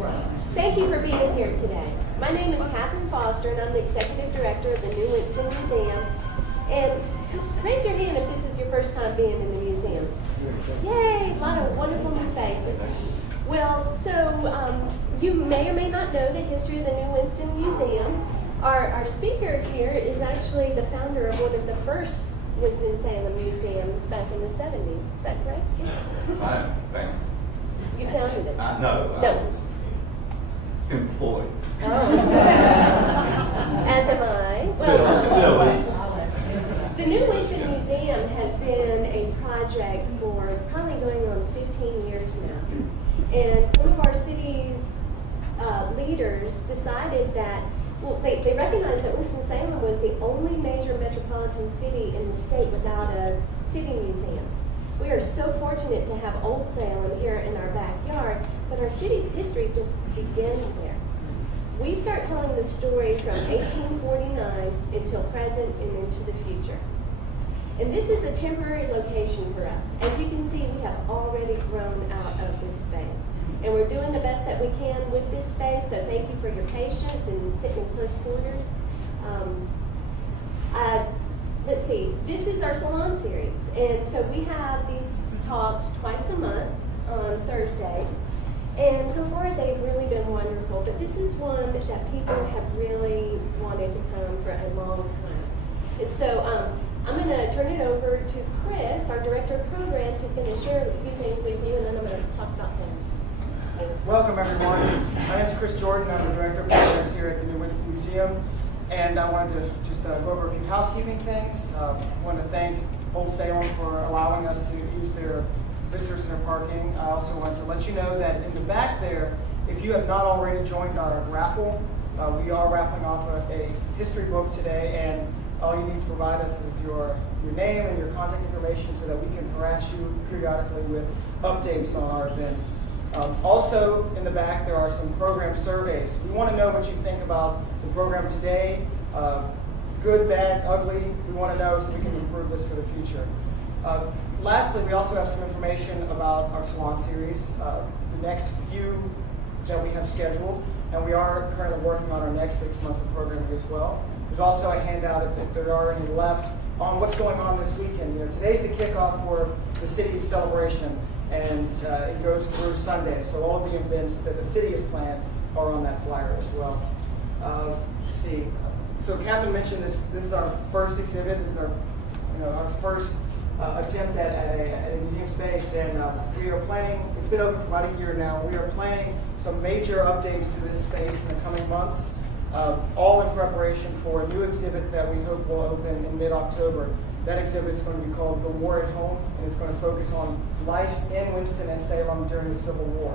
Thank you for being here today. My name is Hyphen and I'm the Executive Director of the New Winston Museum. And raise your hand if this is your first time being in the museum. Yay, a lot of wonderful new faces. Well, so you may or may not know the history of the New Winston Museum. Our speaker here is actually the founder of one of the first Winston-Salem museums back in the 70s. Is that correct? I found You founded it? no, I was employed. Oh. As am I. Well, the New Winston Museum has been a project for probably going on 15 years now. And some of our city's leaders decided that, well, they recognized that Winston-Salem was the only major metropolitan city in the state without a city museum. We are so fortunate to have Old Salem here in our backyard, but our city's history just begins there. We start telling the story from 1849 until present and into the future. And this is a temporary location for us. As you can see, we have already grown out of this space. And we're doing the best that we can with this space, so thank you for your patience and sitting in close quarters. Let's see, this is our Salon series. And so we have these talks twice a month on Thursdays. And so far they've really been wonderful, but this is one that people have really wanted to come for a long time. And so I'm going to turn it over to Chris, our Director of Programs, who's going to share a few things with you, and then I'm going to talk about them. Welcome, everyone. My name is Chris Jordan. I'm the Director of Programs here at the New Winston Museum. And I wanted to just go over a few housekeeping things. I want to thank Old Salem for allowing us to use their visitor center parking. I also want to let you know that in the back there, if you have not already joined our raffle, we are raffling off a history book today, and all you need to provide us is your name and your contact information so that we can harass you periodically with updates on our events. Also in the back there are some program surveys. We want to know what you think about the program today, good, bad, ugly. We want to know so we can improve this for the future. Lastly, we also have some information about our Salon series, the next few that we have scheduled, and we are currently working on our next 6 months of programming as well. There's also a handout, if there are any left, on what's going on this weekend. You know, today's the kickoff for the city's celebration, and it goes through Sunday. So all of the events that the city has planned are on that flyer as well. Let's see. So Catherine mentioned this. This is our first exhibit. This is our first attempt at a museum space, and we are planning. It's been open for about a year now. We are planning some major updates to this space in the coming months, all in preparation for a new exhibit that we hope will open in mid-October. That exhibit is going to be called The War at Home, and it's going to focus on life in Winston and Salem during the Civil War.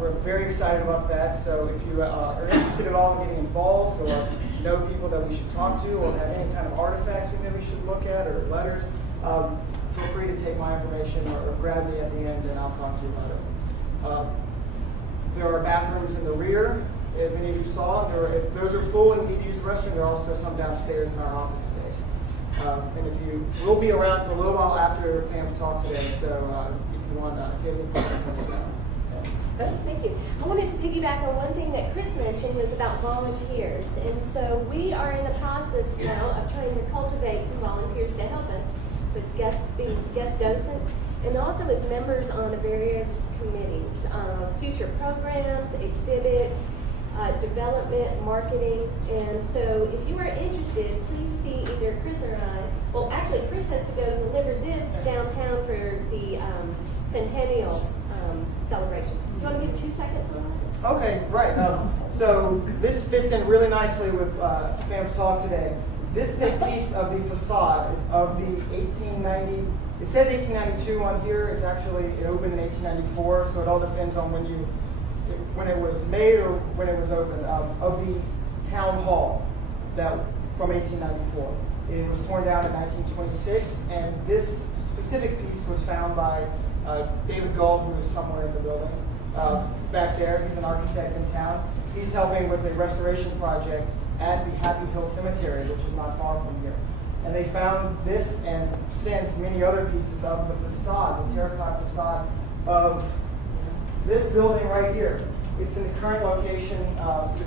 We're very excited about that, so if you are interested at all in getting involved or know people that we should talk to or have any kind of artifacts we maybe should look at or letters, feel free to take my information or grab me at the end and I'll talk to you about it. There are bathrooms in the rear, as many of you saw. If those are full and you need to use the restroom, there are also some downstairs in our office space. And if you will be around for a little while after Fam's talk today, so if you want to give me questions, Thank you. I wanted to piggyback on one thing that Chris mentioned was about volunteers. And so we are in the process now of trying to cultivate some volunteers to help us with being guest docents and also as members on various committees, future programs, exhibits, development, marketing. And so if you are interested, please see either Chris or I. Well, actually, Chris has to go deliver this downtown for the centennial celebration. Do you want to give 2 seconds on that? Okay, right. So this fits in really nicely with Fam's talk today. This is a piece of the facade of the 1890. It says 1892 on here. It's actually, it opened in 1894, so it all depends on when it was made or when it was opened, of the town hall that from 1894. It was torn down in 1926, and this specific piece was found by David Gall, who is somewhere in the building back there. He's an architect in town. He's helping with a restoration project at the Happy Hill Cemetery, which is not far from here. And they found this and since many other pieces of the facade, the terracotta facade of this building right here. It's in the current location of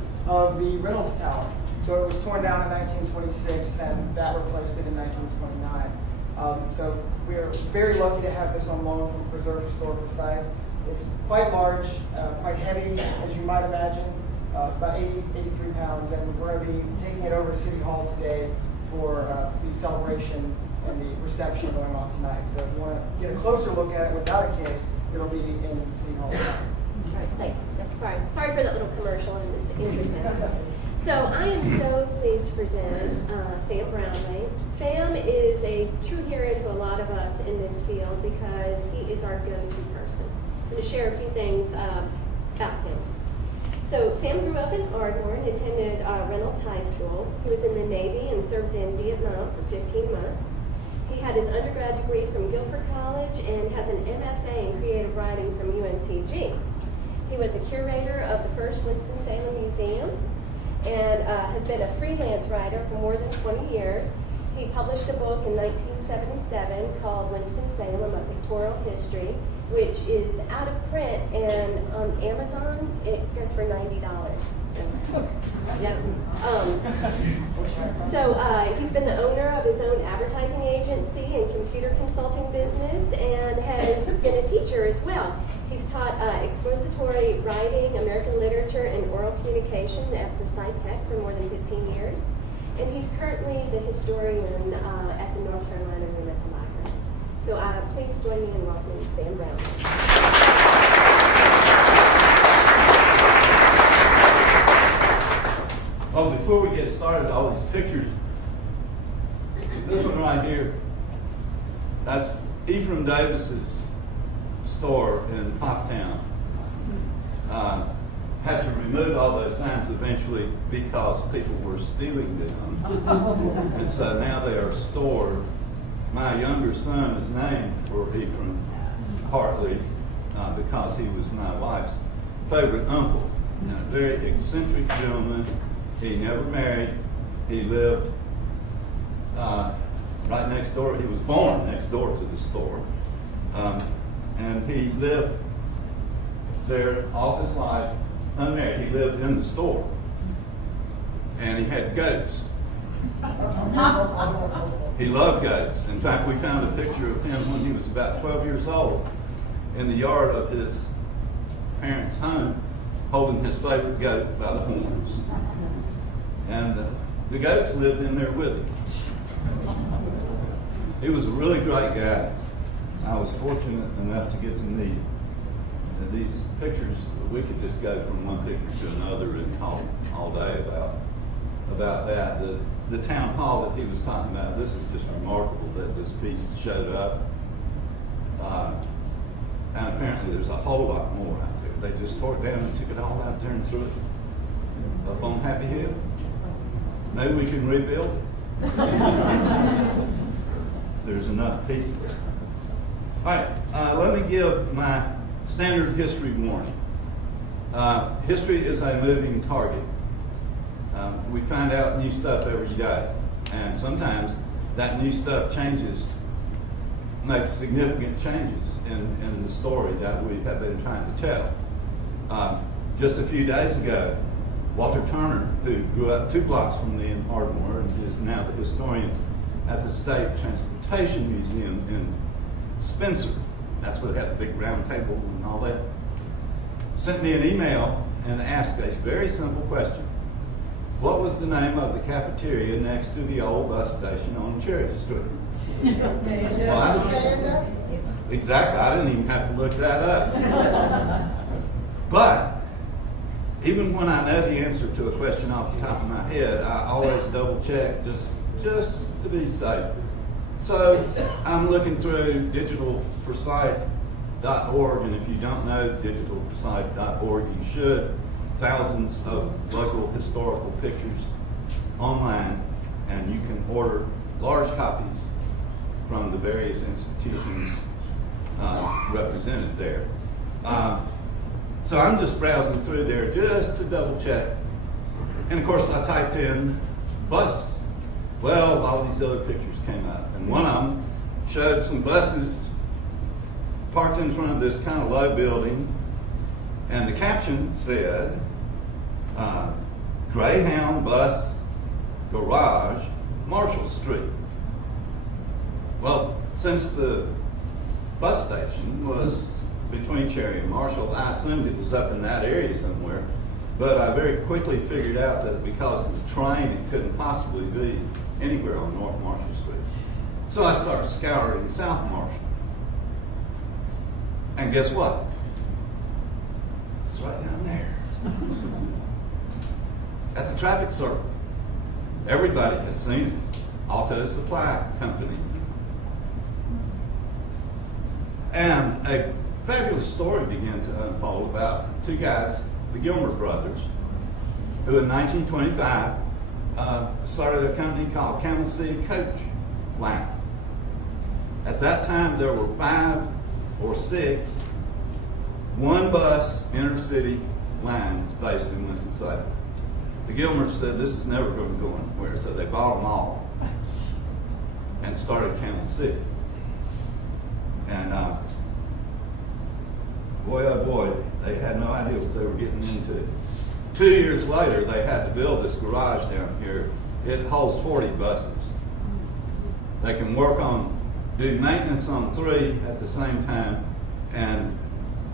the Reynolds Tower. So it was torn down in 1926, and that replaced it in 1929. So we are very lucky to have this on loan from Preserve Historical Site. It's quite large, quite heavy, as you might imagine, about 83 pounds, and we're going to be taking it over to City Hall today for the celebration and the reception going on tonight. So if you want to get a closer look at it without a case, it'll be in City Hall tonight. All right, thanks. Sorry for that little commercial, and it's interesting. So I am so pleased to present Fam Brownlee. Fam is a true hero to a lot of us in this field because he is our go-to person. I'm going to share a few things about him. So Fam grew up in Ardmore and attended Reynolds High School. He was in the Navy and served in Vietnam for 15 months. He had his undergrad degree from Guilford College and has an MFA in creative writing from UNCG. He was a curator of the first Winston-Salem Museum and has been a freelance writer for more than 20 years. He published a book in 1977 called Winston-Salem, A Pictorial History, which is out of print, and on Amazon it goes for $90. So, yeah. He's been the owner of his own advertising agency and computer consulting business, and has been a teacher as well. He's taught expository writing, American literature, and oral communication at Forsyth Tech for more than 15 years. And he's currently the historian at the North Carolina Women's Library. So please join me in welcoming Fam Brownlee. Oh, before we get started, all these pictures. This one right here, that's Ephraim Davis's store in Poptown. Had to remove all those signs eventually because people were stealing them. And so now they are stored. My younger son is named for Ephraim Hartley because he was my wife's favorite uncle. A very eccentric gentleman. He never married. He lived right next door. He was born next door to the store. And he lived there all his life, unmarried. He lived in the store. And he had goats. He loved goats. In fact, we found a picture of him when he was about 12 years old in the yard of his parents' home, holding his favorite goat by the horns. And the goats lived in there with him. He was a really great guy. I was fortunate enough to get to meet him. And these pictures, we could just go from one picture to another and talk all day about that. The town hall that he was talking about, this is just remarkable that this piece showed up. And apparently there's a whole lot more out there. They just tore it down and took it all out there and threw it up on Happy Hill. Maybe we can rebuild it. There's enough pieces. All right, let me give my standard history warning. History is a moving target. We find out new stuff every day, and sometimes that new stuff makes significant changes in the story that we have been trying to tell. Just a few days ago, Walter Turner, who grew up 2 blocks from me in Ardmore and is now the historian at the State Transportation Museum in Spencer, that's what had the big round table and all that, sent me an email and asked a very simple question. What was the name of the cafeteria next to the old bus station on Cherry Street? Well, exactly, I didn't even have to look that up. But even when I know the answer to a question off the top of my head, I always double check just to be safe. So I'm looking through digitalforsight.org, and if you don't know digitalforsight.org, you should. Thousands of local historical pictures online, and you can order large copies from the various institutions represented there. So I'm just browsing through there just to double check. And of course I typed in bus. Well, all these other pictures came up, and one of them showed some buses parked in front of this kind of low building And the caption said, Greyhound Bus Garage, Marshall Street. Well, since the bus station was between Cherry and Marshall, I assumed it was up in that area somewhere, but I very quickly figured out that because of the train, it couldn't possibly be anywhere on North Marshall Street. So I started scouring South Marshall. And guess what? It's right down there. That's a traffic circle. Everybody has seen it. Auto Supply Company. And a fabulous story began to unfold about two guys, the Gilmer brothers, who in 1925 started a company called Camel City Coach Line. At that time, there were 5 or 6 one-bus intercity lines based in Winston-Salem. The Gilmers said this is never going to go anywhere, so they bought them all and started Camel City. And boy, oh boy, they had no idea what they were getting into. 2 years later, they had to build this garage down here. It holds 40 buses. They can do maintenance on 3 at the same time, and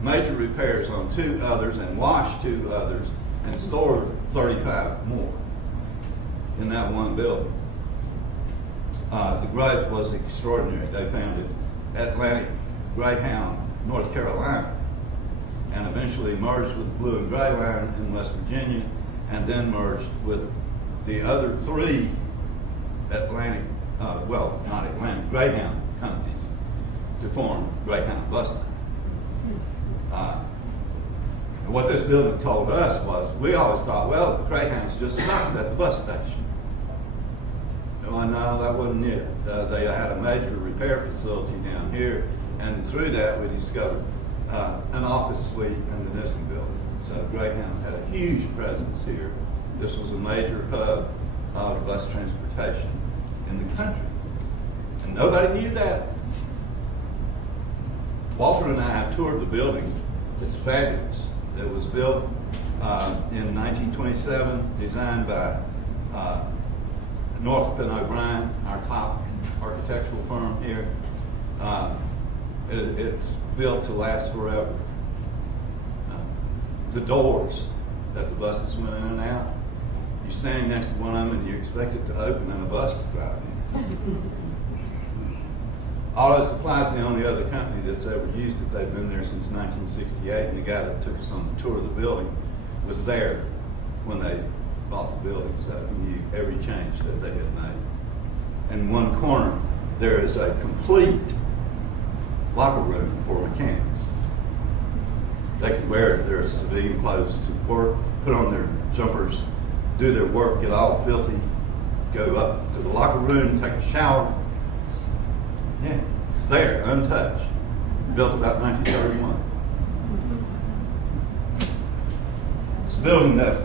major repairs on 2 others, and wash 2 others, and store 35 more in that one building. The growth was extraordinary. They founded Atlantic Greyhound, North Carolina, and eventually merged with the Blue and Gray Line in West Virginia, and then merged with the other 3 Greyhound companies to form Greyhound Bus Line. And what this building told us was, we always thought, well, the Greyhounds just stopped at the bus station. Well, no, that wasn't it. They had a major repair facility down here, and through that we discovered an office suite in the Nissen building. So Greyhound had a huge presence here. This was a major hub of bus transportation in the country. And nobody knew that. Walter and I have toured the building. It's fabulous. It was built in 1927, designed by Northrop and O'Brien, our top architectural firm here. It's built to last forever. The doors that the buses went in and out, you're standing next to one of them and you expect it to open and a bus to drive in. Auto Supply is the only other company that's ever used it. They've been there since 1968, and the guy that took us on the tour of the building was there when they bought the building, so he knew every change that they had made. In one corner, there is a complete locker room for mechanics. They can wear their civilian clothes to work, put on their jumpers, do their work, get all filthy, go up to the locker room, take a shower. Yeah, it's there, untouched. Built about 1931. It's a building that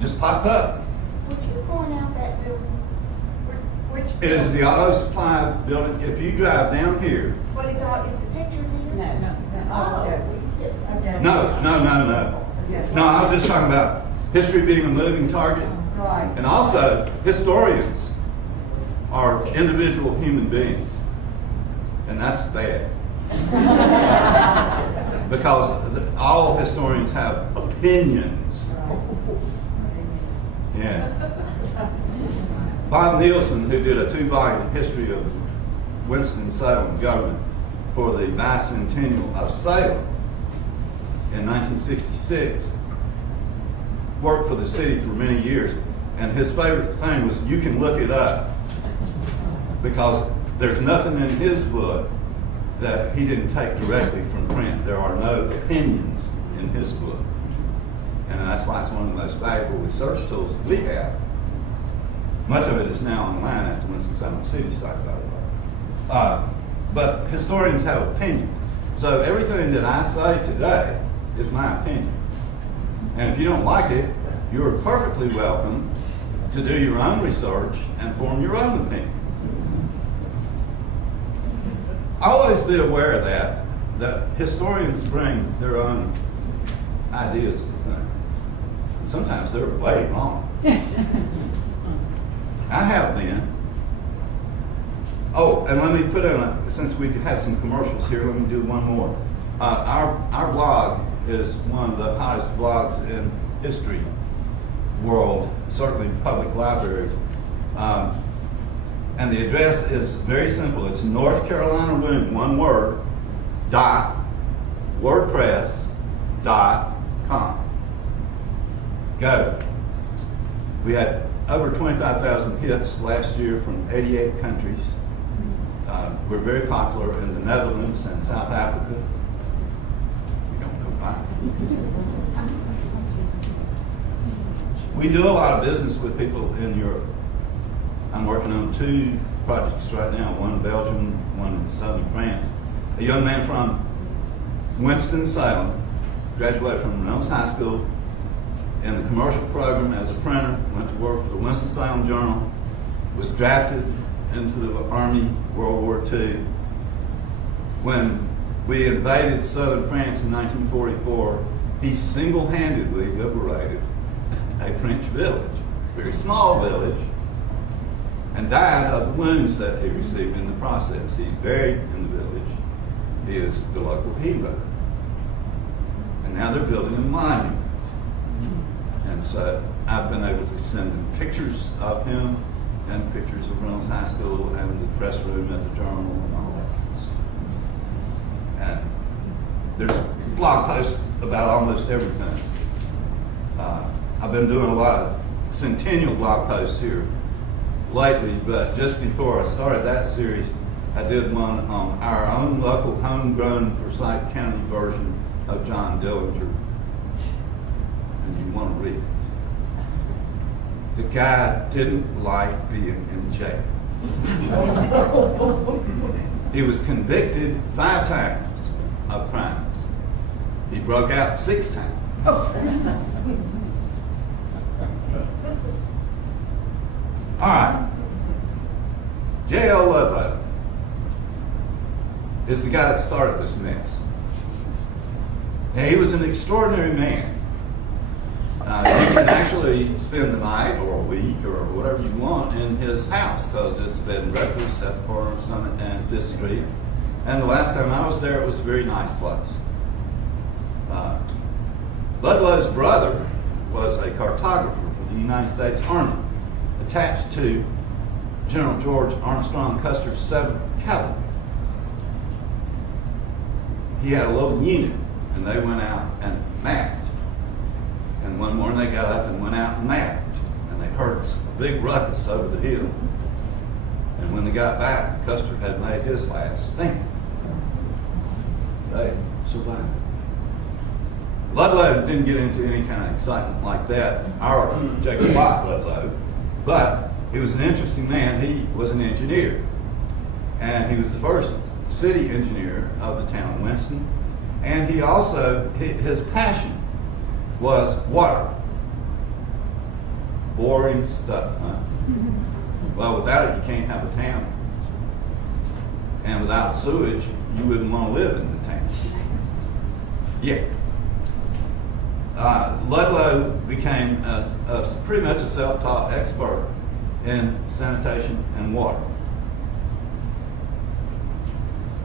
just popped up. Would you point out that building? Which It is the Auto Supply building. If you drive down here, What is the picture here? Okay. No, I was just talking about history being a moving target. Right. And also, historians are individual human beings. And that's bad. Because all historians have opinions. Yeah. Bob Nielsen, who did a 2-volume history of Winston-Salem government for the bicentennial of Salem in 1966, worked for the city for many years, and his favorite thing was, you can look it up, because there's nothing in his book that he didn't take directly from print. There are no opinions in his book. And that's why it's one of the most valuable research tools that we have. Much of it is now online at the Winston-Salem City site, by the way. But historians have opinions. So everything that I say today is my opinion. And if you don't like it, you're perfectly welcome to do your own research and form your own opinion. Always be aware of that that historians bring their own ideas to things. Sometimes they're way wrong. I have been. Oh, and let me put in since we have some commercials here, let me do one more. Our blog is one of the hottest blogs in history world, certainly public libraries. And the address is very simple. It's North Carolina Room, one word, .wordpress.com. Go. We had over 25,000 hits last year from 88 countries. We're very popular in the Netherlands and South Africa. We don't know why. We do a lot of business with people in Europe. I'm working on 2 projects right now, one in Belgium, one in southern France. A young man from Winston-Salem graduated from Reynolds High School in the commercial program as a printer, went to work for the Winston-Salem Journal, was drafted into the Army World War II. When we invaded southern France in 1944, he single-handedly liberated a French village, a very small village, and died of the wounds that he received in the process. He's buried in the village. He is the local hero. And now they're building a monument. And so I've been able to send them pictures of him and pictures of Reynolds High School and the press room at the Journal and all that kind of stuff. And there's blog posts about almost everything. I've been doing a lot of centennial blog posts here lately, but just before I started that series, I did one on our own local homegrown Forsyth County version of John Dillinger. And you want to read it. The guy didn't like being in jail. He was convicted 5 times of crimes. He broke out 6 times. All right. J.L. Ludlow is the guy that started this mess. Now, he was an extraordinary man. You can actually spend the night or a week or whatever you want in his house because it's bed and breakfast at the corner of Summit and this street. And the last time I was there, it was a very nice place. Ludlow's brother was a cartographer for the United States Army, attached to General George Armstrong Custer's 7th Cavalry. He had a little unit, and they went out and mapped. And one morning they got up and went out and mapped, and they heard a big ruckus over the hill. And when they got back, Custer had made his last stand. They survived. Ludlow didn't get into any kind of excitement like that, our Jacob Watt Ludlow, but he was an interesting man. He was an engineer, and he was the first city engineer of the town of Winston. And he also, his passion was water. Boring stuff, huh? Well, without it, you can't have a town. And without sewage, you wouldn't want to live in the town. Yeah. Ludlow became pretty much a self-taught expert in sanitation and water.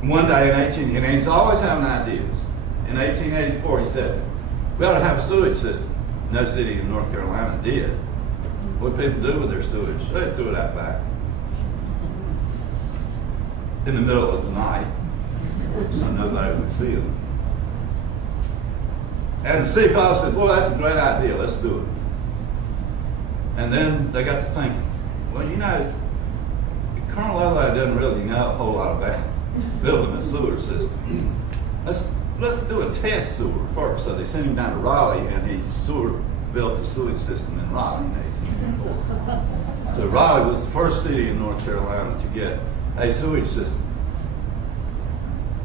One day and he's always having ideas. In 1884, he said, we ought to have a sewage system. No city in North Carolina did. What did people do with their sewage? They threw it out back in the middle of the night so nobody would see them. And the city council said, well, that's a great idea, let's do it. And then they got to thinking, well, you know, Colonel Ludlow doesn't really know a whole lot about building a sewer system. Let's do a test sewer first. So they sent him down to Raleigh, and he built a sewage system in Raleigh in 1884. So Raleigh was the first city in North Carolina to get a sewage system.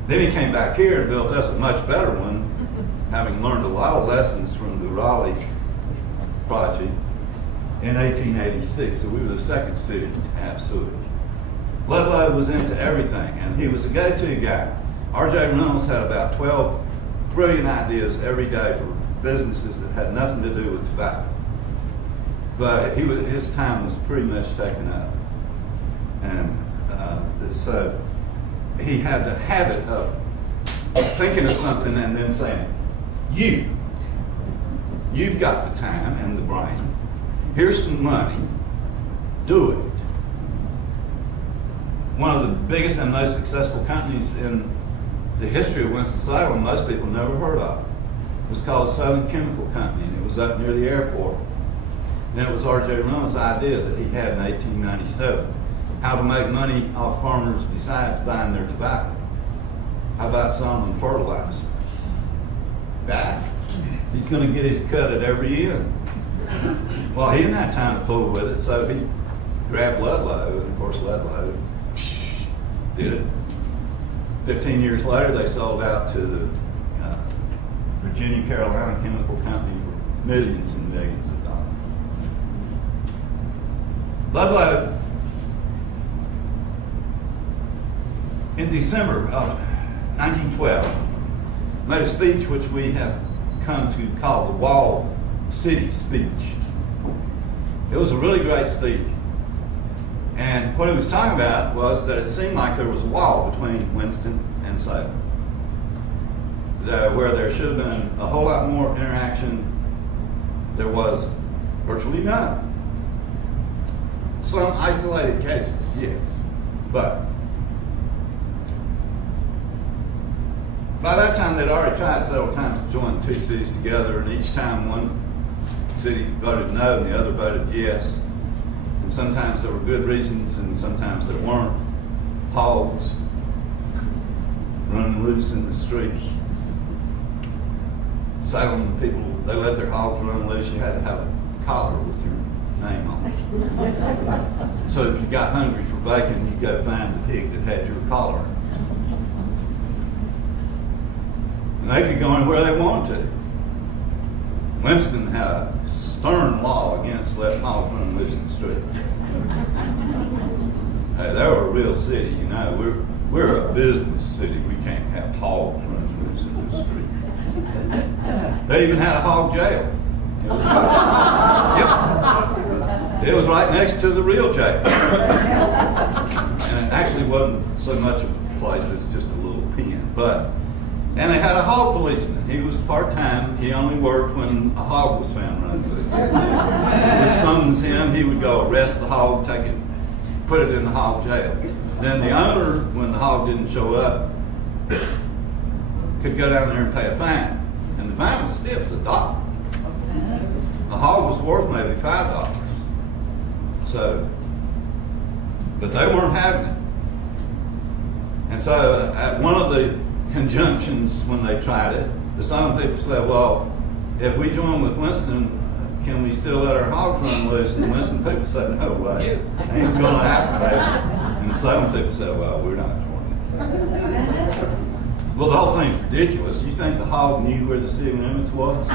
Then he came back here and built us a much better one, having learned a lot of lessons from the Raleigh project in 1886. So we were the second city to have sewage. Ludlow was into everything, and he was a go-to guy. R.J. Reynolds had about 12 brilliant ideas every day for businesses that had nothing to do with tobacco. But his time was pretty much taken up. And so he had the habit of thinking of something and then saying, you've got the time and the brain. Here's some money. Do it. One of the biggest and most successful companies in the history of Winston-Salem, most people never heard of. It was called Southern Chemical Company, and it was up near the airport. And it was R.J. Reynolds' idea that he had in 1897, how to make money off farmers besides buying their tobacco. How about selling them fertilizer? Back. He's going to get his cut at every end. Well, he didn't have time to fool with it, so he grabbed Ludlow, and of course Ludlow did it. 15 years later, they sold out to the Virginia Carolina Chemical Company for millions and millions of dollars. Ludlow, in December of 1912, made a speech which we have come to call the Walled City speech. It was a really great speech. And what he was talking about was that it seemed like there was a wall between Winston and Salem, where there should have been a whole lot more interaction. There was virtually none. Some isolated cases, yes, but by that time they'd already tried several times to join the two cities together, and each time one city voted no and the other voted yes. And sometimes there were good reasons and sometimes there weren't. Hogs running loose in the streets. Salem people, they let their hogs run loose. You had to have a collar with your name on it. So if you got hungry for bacon, you'd go find the pig that had your collar. And they could go anywhere they wanted to. Winston had a stern law against letting hogs run loose in the street. Hey, they were a real city, you know. We're a business city. We can't have hogs running loose in the street. They even had a hog jail. Yep. It was right next to the real jail. And it actually wasn't so much of a place as just a little pen. And they had a hog policeman. He was part-time. He only worked when a hog was found running loose. If summons him, he would go arrest the hog, take it, put it in the hog jail. Then the owner, when the hog didn't show up, could go down there and pay a fine. And the fine was stiff as $1. The hog was worth maybe $5. So, but they weren't having it. And so at one of the conjunctions when they tried it, the Salem people said, well, if we join with Winston, can we still let our hogs run loose? And the Winston people said, no way, ain't gonna happen, baby. And the Salem people said, well, we're not joining. Well, the whole thing's ridiculous. You think the hog knew where the city limits was? I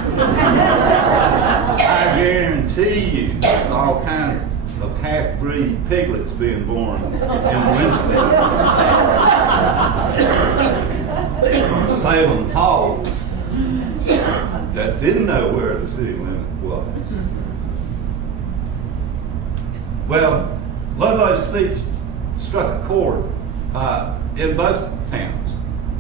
guarantee you there's all kinds of half-breed piglets being born in Winston. From Salem hogs that didn't know where the city limit was. Well, Ludlow's speech struck a chord in both towns.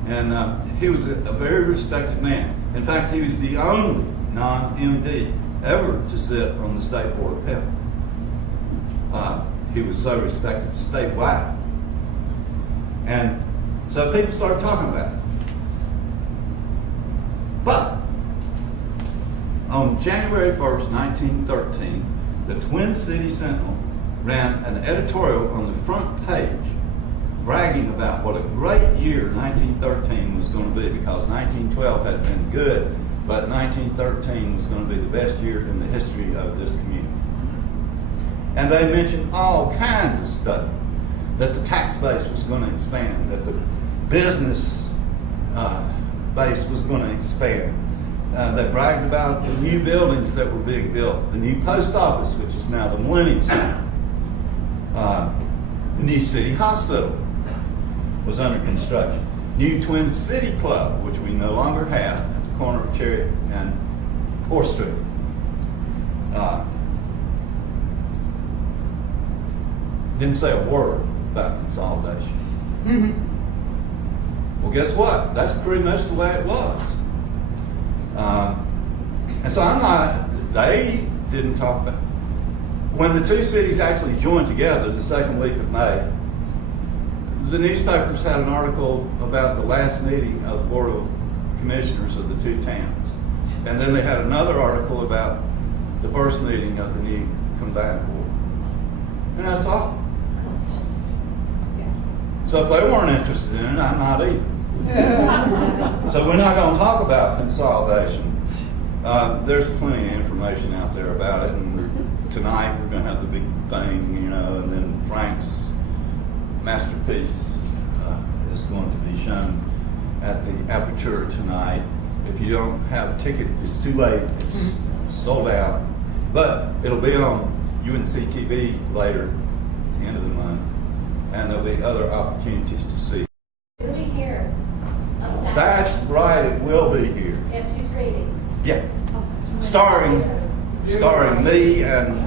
And he was a very respected man. In fact, he was the only non-MD ever to sit on the State Board of Health. He was so respected statewide. And so people started talking about it. But on January 1st, 1913, the Twin City Sentinel ran an editorial on the front page bragging about what a great year 1913 was going to be, because 1912 had been good, but 1913 was going to be the best year in the history of this community. And they mentioned all kinds of stuff, that the tax base was going to expand, that the business base was going to expand. They bragged about the new buildings that were being built, the new post office, which is now the Millennium Center, the new city hospital was under construction. new Twin City Club, which we no longer have, at the corner of Cherry and 4th Street. Didn't say a word about consolidation. Well, guess what? That's pretty much the way it was. And so they didn't talk about it. When the two cities actually joined together the second week of May, the newspapers had an article about the last meeting of the Board of Commissioners of the two towns. And then they had another article about the first meeting of the new combined board. And that's all. So if they weren't interested in it, I'm not either. So we're not going to talk about consolidation. There's plenty of information out there about it, and tonight we're going to have the big thing, you know, and then Frank's masterpiece is going to be shown at the Aperture tonight. If you don't have a ticket, it's too late. It's sold out. But it'll be on UNC TV later, at the end of the month, and there'll be other opportunities to see. It'll be here on Saturday. That's right, it will be here. We have 2 screenings. Yeah. Starring me and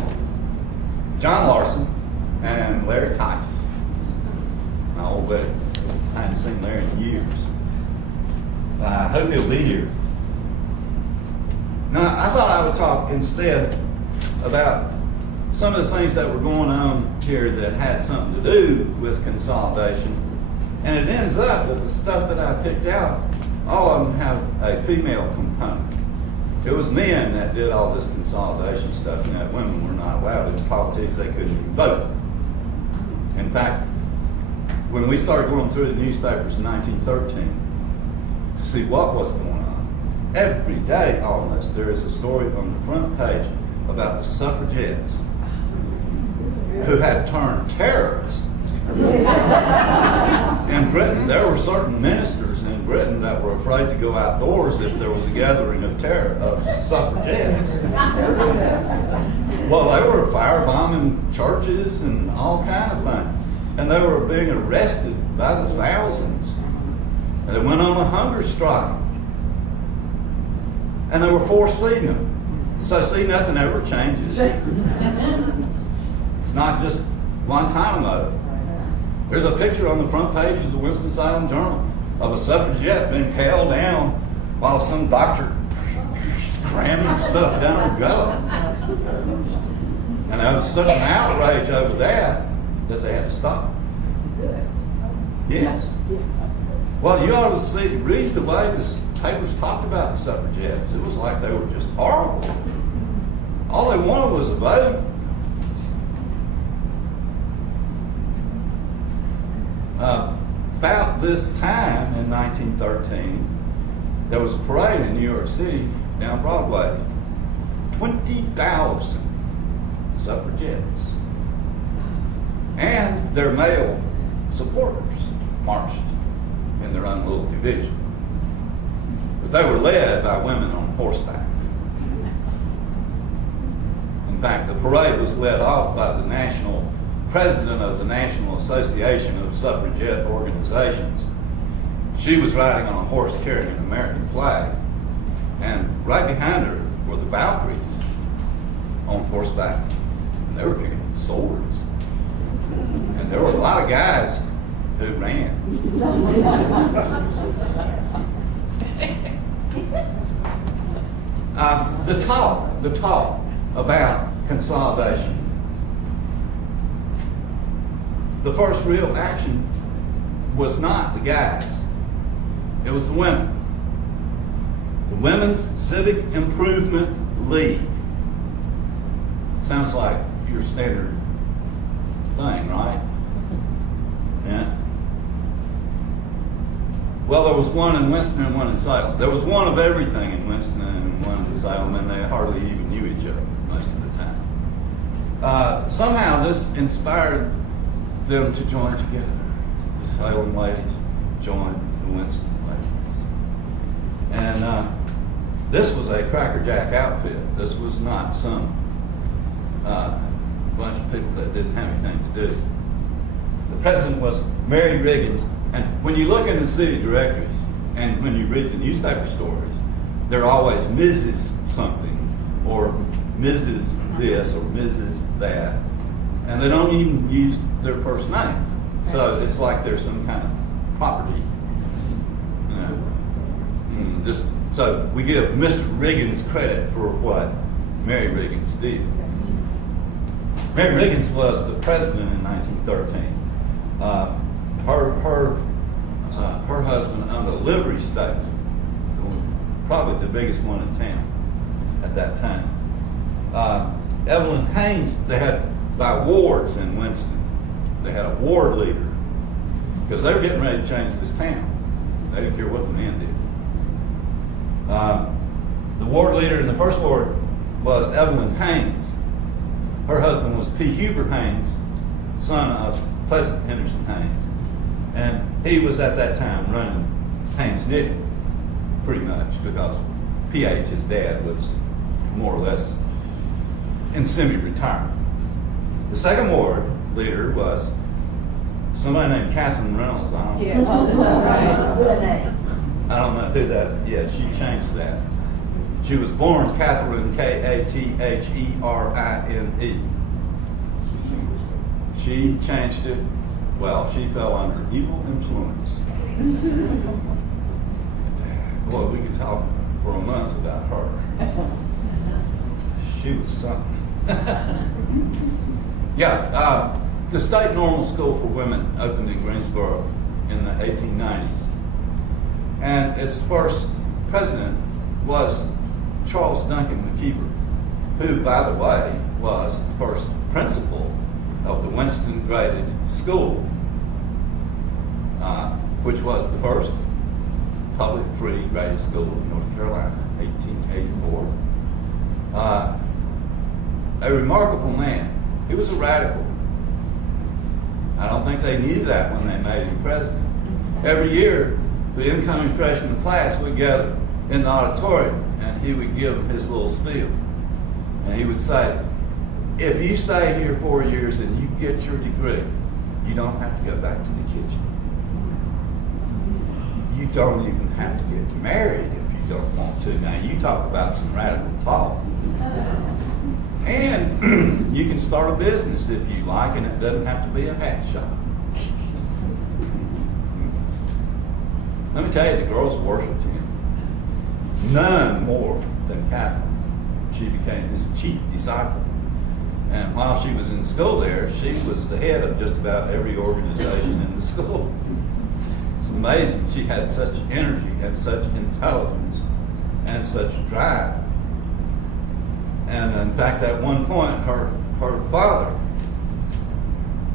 John Larson and Larry Tice. My old buddy. I haven't seen Larry in years. I hope he'll be here. Now, I thought I would talk instead about some of the things that were going on here that had something to do with consolidation. And it ends up that the stuff that I picked out, all of them have a female component. It was men that did all this consolidation stuff, and that women were not allowed in politics. They couldn't even vote. In fact, when we started going through the newspapers in 1913 to see what was going on, every day almost there is a story on the front page about the suffragettes who had turned terrorists. In Britain, there were certain ministers in Britain that were afraid to go outdoors if there was a gathering of suffragettes. Well, they were firebombing churches and all kind of things. And they were being arrested by the thousands. And they went on a hunger strike. And they were force feeding them. So see, nothing ever changes. It's not just Guantanamo. There's a picture on the front page of the Winston-Salem Journal of a suffragette being held down while some doctor cramming stuff down her gut. And there was such an outrage over that they had to stop. Yes. Well, you ought to read the way the papers talked about the suffragettes. It was like they were just horrible. All they wanted was a vote. About this time in 1913, there was a parade in New York City down Broadway. 20,000 suffragettes and their male supporters marched in their own little division. But they were led by women on horseback. In fact, the parade was led off by the president of the National Association of Suffragette Organizations. She was riding on a horse carrying an American flag, and right behind her were the Valkyries on horseback, and they were carrying swords. And there were a lot of guys who ran. The talk about consolidation. The first real action was not the guys. It was the women. The Women's Civic Improvement League. Sounds like your standard thing, right? Yeah. Well, there was one in Winston and one in Salem. There was one of everything in Winston and one in Salem, and they hardly even knew each other most of the time. Somehow this inspired them to join together. The Salem ladies joined the Winston ladies. And this was a crackerjack outfit. This was not some bunch of people that didn't have anything to do. The president was Mary Riggins, And when you look in the city directories and when you read the newspaper stories, they're always Mrs. something or Mrs. this or Mrs. that. And they don't even use their first name. So it's like there's some kind of property. You know? So we give Mr. Riggins credit for what Mary Riggins did. Mary Riggins was the president in 1913. Her husband owned a livery stable, probably the biggest one in town at that time. Evelyn Haynes, they had by wards in Winston. They had a ward leader because they were getting ready to change this town. They didn't care what the men did. The ward leader in the first ward was Evelyn Haynes. Her husband was P. Huber Haynes, son of Pleasant Henderson Haynes. And he was at that time running Haynes Knitting, pretty much, because P.H., his dad, was more or less in semi-retirement. The second ward leader was somebody named Catherine Reynolds. I don't know who that. Yeah, she changed that. She was born Catherine, Katherine. She changed it. Well, she fell under evil influence. Boy, we could talk for a month about her. She was something. Yeah, the State Normal School for Women opened in Greensboro in the 1890s. And its first president was Charles Duncan McKeever, who, by the way, was the first principal of the Winston graded school, which was the first public free graded school in North Carolina, 1884. A remarkable man. He was a radical. I don't think they knew that when they made him president. Every year, the incoming freshman class would gather in the auditorium, and he would give them his little spiel. And he would say, if you stay here 4 years and you get your degree, you don't have to go back to the kitchen. You don't even have to get married if you don't want to. Now, you talk about some radical talk. And you can start a business if you like, and it doesn't have to be a hat shop. Let me tell you, the girls worshipped him. None more than Catherine. She became his chief disciple. And while she was in school there, she was the head of just about every organization in the school. It's amazing. She had such energy and such intelligence and such drive. And in fact, at one point, her father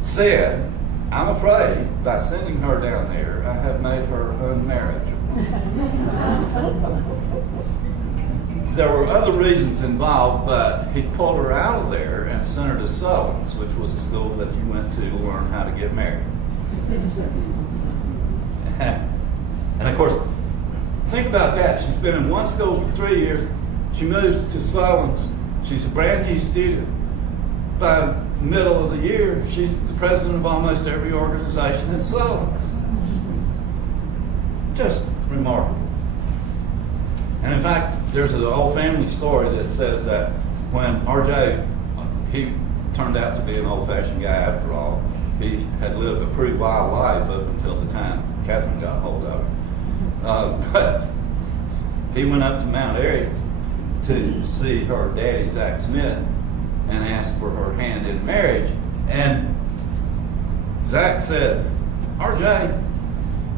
said, I'm afraid by sending her down there, I have made her unmarriageable. There were other reasons involved, but he pulled her out of there and sent her to Salon's, which was a school that you went to learn how to get married. And of course, think about that. She's been in one school for 3 years. She moves to Salon's. She's a brand new student. By the middle of the year, she's the president of almost every organization in Salon. Just remarkable. And in fact, there's an old family story that says that when R.J., he turned out to be an old-fashioned guy after all. He had lived a pretty wild life up until the time Catherine got hold of him. But he went up to Mount Airy to see her daddy, Zach Smith, and asked for her hand in marriage. And Zach said, R.J.,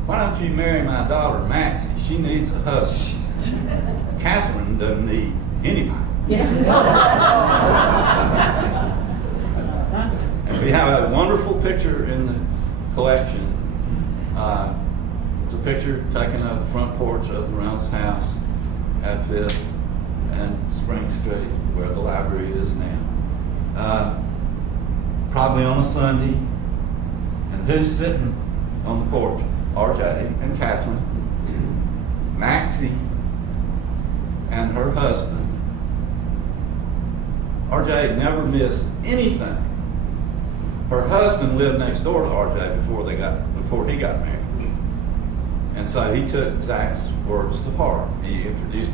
why don't you marry my daughter, Maxie? She needs a husband. Catherine doesn't need anybody. And we have a wonderful picture in the collection. It's a picture taken of the front porch of the Reynolds house at 5th and Spring Street, where the library is now. Probably on a Sunday. And who's sitting on the porch? R.J. and Catherine, Maxie, and her husband. R.J. never missed anything. Her husband lived next door to R.J. before he got married. And so he took Zach's words to heart. He introduced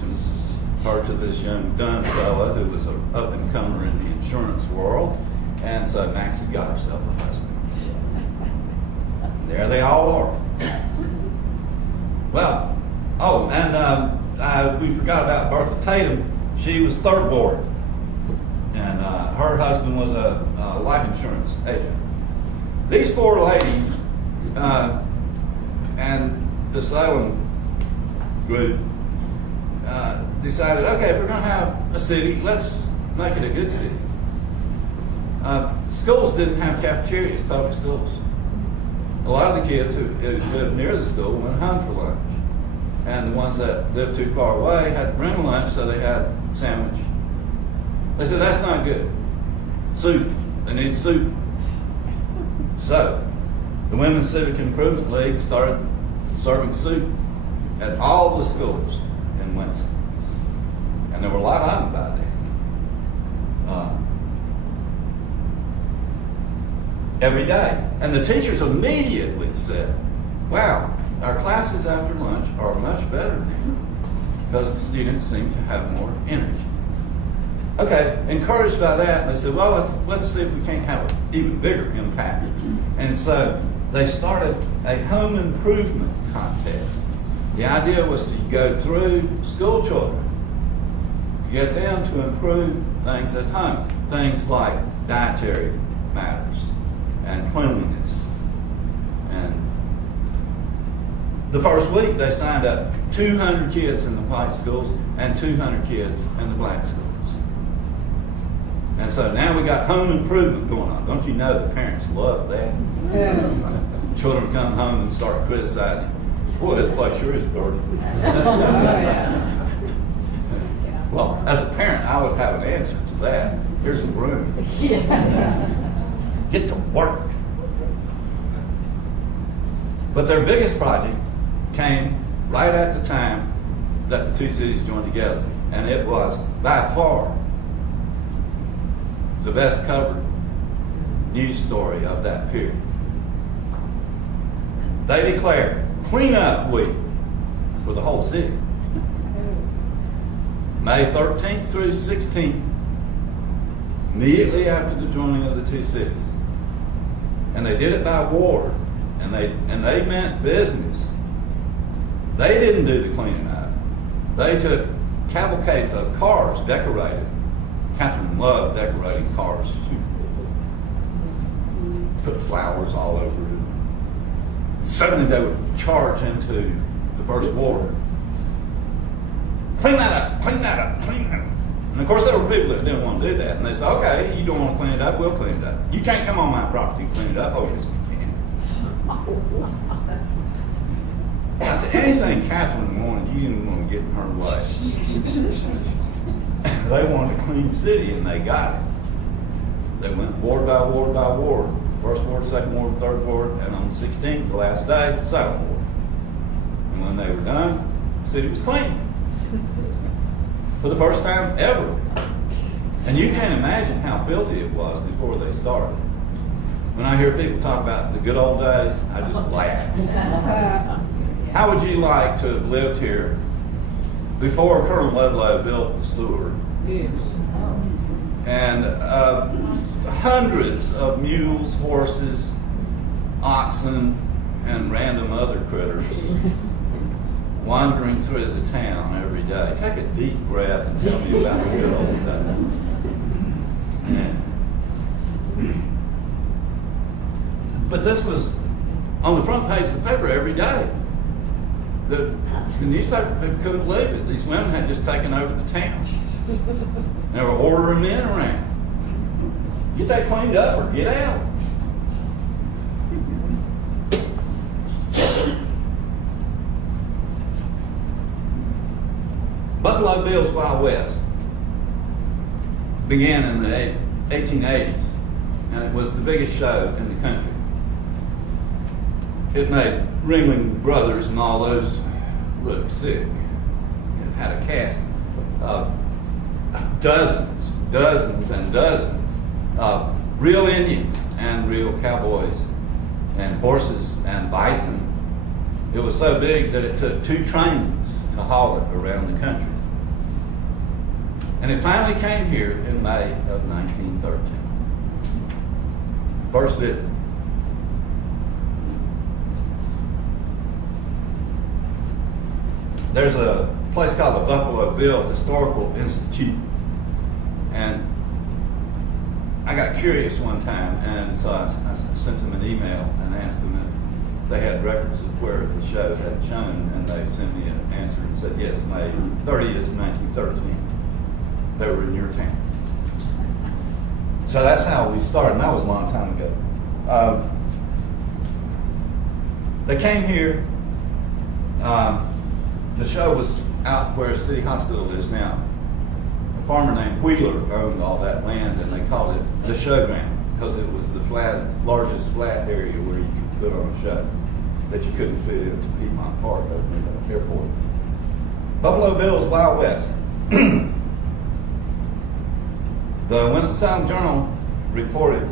her to this young Dunn fellow who was an up-and-comer in the insurance world. And so Maxie got herself a husband. There they all are. Well, oh, and we forgot about Bertha Tatum. She was third ward. And her husband was a life insurance agent. These four ladies and the Salem group decided, okay, if we're going to have a city, let's make it a good city. Schools didn't have cafeterias, public schools. A lot of the kids who lived near the school went home for lunch. And the ones that lived too far away had to bring lunch, so they had a sandwich. They said, that's not good. Soup. They need soup. So, the Women's Civic Improvement League started serving soup at all the schools in Winston. And there were a lot of them by then. Every day. And the teachers immediately said, wow, our classes after lunch are much better now because the students seem to have more energy. Okay, encouraged by that, they said, well, let's see if we can't have an even bigger impact. And so they started a home improvement contest. The idea was to go through school children, get them to improve things at home, things like dietary matters and cleanliness. And the first week they signed up 200 kids in the white schools and 200 kids in the black schools. And so now we got home improvement going on. Don't you know the parents love that? Yeah. Children come home and start criticizing. Boy, this place sure is dirty. Well, as a parent, I would have an answer to that. Here's a broom. Get to work. But their biggest project came right at the time that the two cities joined together. And it was by far the best covered news story of that period. They declared cleanup week for the whole city. May 13th through 16th, immediately after the joining of the two cities. And they did it by ward, and they meant business. They didn't do the cleaning up. They took cavalcades of cars decorated. Catherine loved decorating cars. She put flowers all over it. Suddenly they would charge into the first ward. Clean that up, clean that up, clean that up. And of course there were people that didn't want to do that. And they said, okay, you don't want to clean it up, we'll clean it up. You can't come on my property and clean it up. Oh, yes, we can. Anything Catherine wanted, you didn't want to get in her way. They wanted a clean city, and they got it. They went ward by ward by ward. First ward, second ward, third ward, and on the 16th, the last day, second ward. And when they were done, the city was clean. For the first time ever. And you can't imagine how filthy it was before they started. When I hear people talk about the good old days, I just laugh. How would you like to have lived here before Colonel Ludlow built the sewer? Yes. And hundreds of mules, horses, oxen, and random other critters wandering through the town every day. Take a deep breath and tell me about the good old days. Yeah. But this was on the front page of the paper every day. The newspaper couldn't believe it. These women had just taken over the town. They were ordering men around. Get that cleaned up or get out. Buffalo Bill's Wild West began in the 1880s, and it was the biggest show in the country. It made Ringling Brothers and all those look sick. It had a cast of dozens and dozens of real Indians and real cowboys and horses and bison It was so big that it took 2 trains to haul it around the country. And it finally came here in May of 1913. First visit. There's a place called the Buffalo Bill Historical Institute. And I got curious one time, and so I sent them an email and asked them if they had records of where the show had shown, and they sent me an answer and said, yes, May 30th, 1913. They were in your town. So that's how we started, and that was a long time ago. They came here. The show was out where City Hospital is now. A farmer named Wheeler owned all that land, and they called it the showground because it was the largest flat area where you could put on a show that you couldn't fit into Piedmont Park over near the airport. Buffalo Bill's Wild West. The Winston-Salem Journal reported,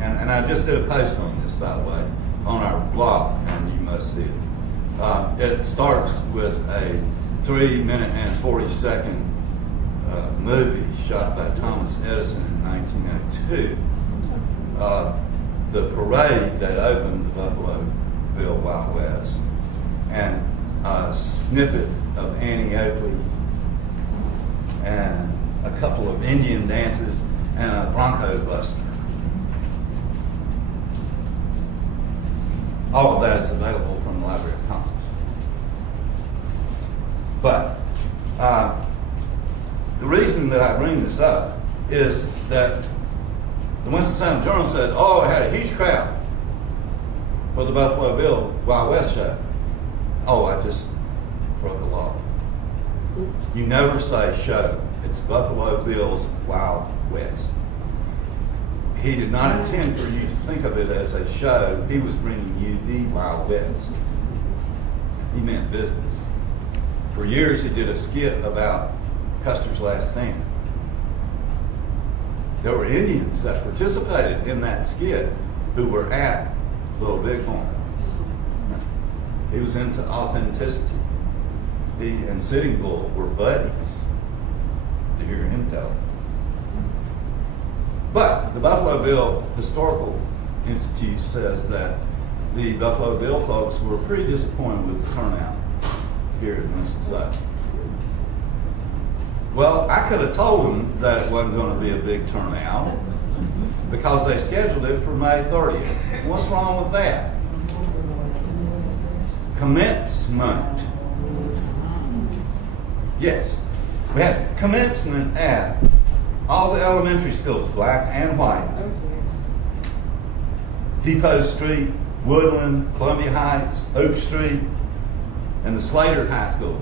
and I just did a post on this, by the way, on our blog, and you must see it. It starts with a 3-minute and 40-second movie shot by Thomas Edison in 1902. The parade that opened the Buffalo Bill Wild West, and a snippet of Annie Oakley, and a couple of Indian dances, and a Bronco Buster. All of that is available from the Library of Congress. But the reason that I bring this up is that the Winston-Salem Journal said, oh, it had a huge crowd for the Buffalo Bill Wild West show. Oh, I just broke the law. You never say show. It's Buffalo Bill's Wild West. He did not intend for you to think of it as a show. He was bringing you the Wild West. He meant business. For years, he did a skit about Custer's Last Stand. There were Indians that participated in that skit who were at Little Bighorn. He was into authenticity. He and Sitting Bull were buddies, to hear him tell it. But the Buffalo Bill Historical Institute says that the Buffalo Bill folks were pretty disappointed with the turnout here in Winston-Salem. Well, I could have told them that it wasn't going to be a big turnout because they scheduled it for May 30th. What's wrong with that? Commencement. Yes, we had commencement at all the elementary schools, black and white. Depot Street, Woodland, Columbia Heights, Oak Street, and the Slater High School.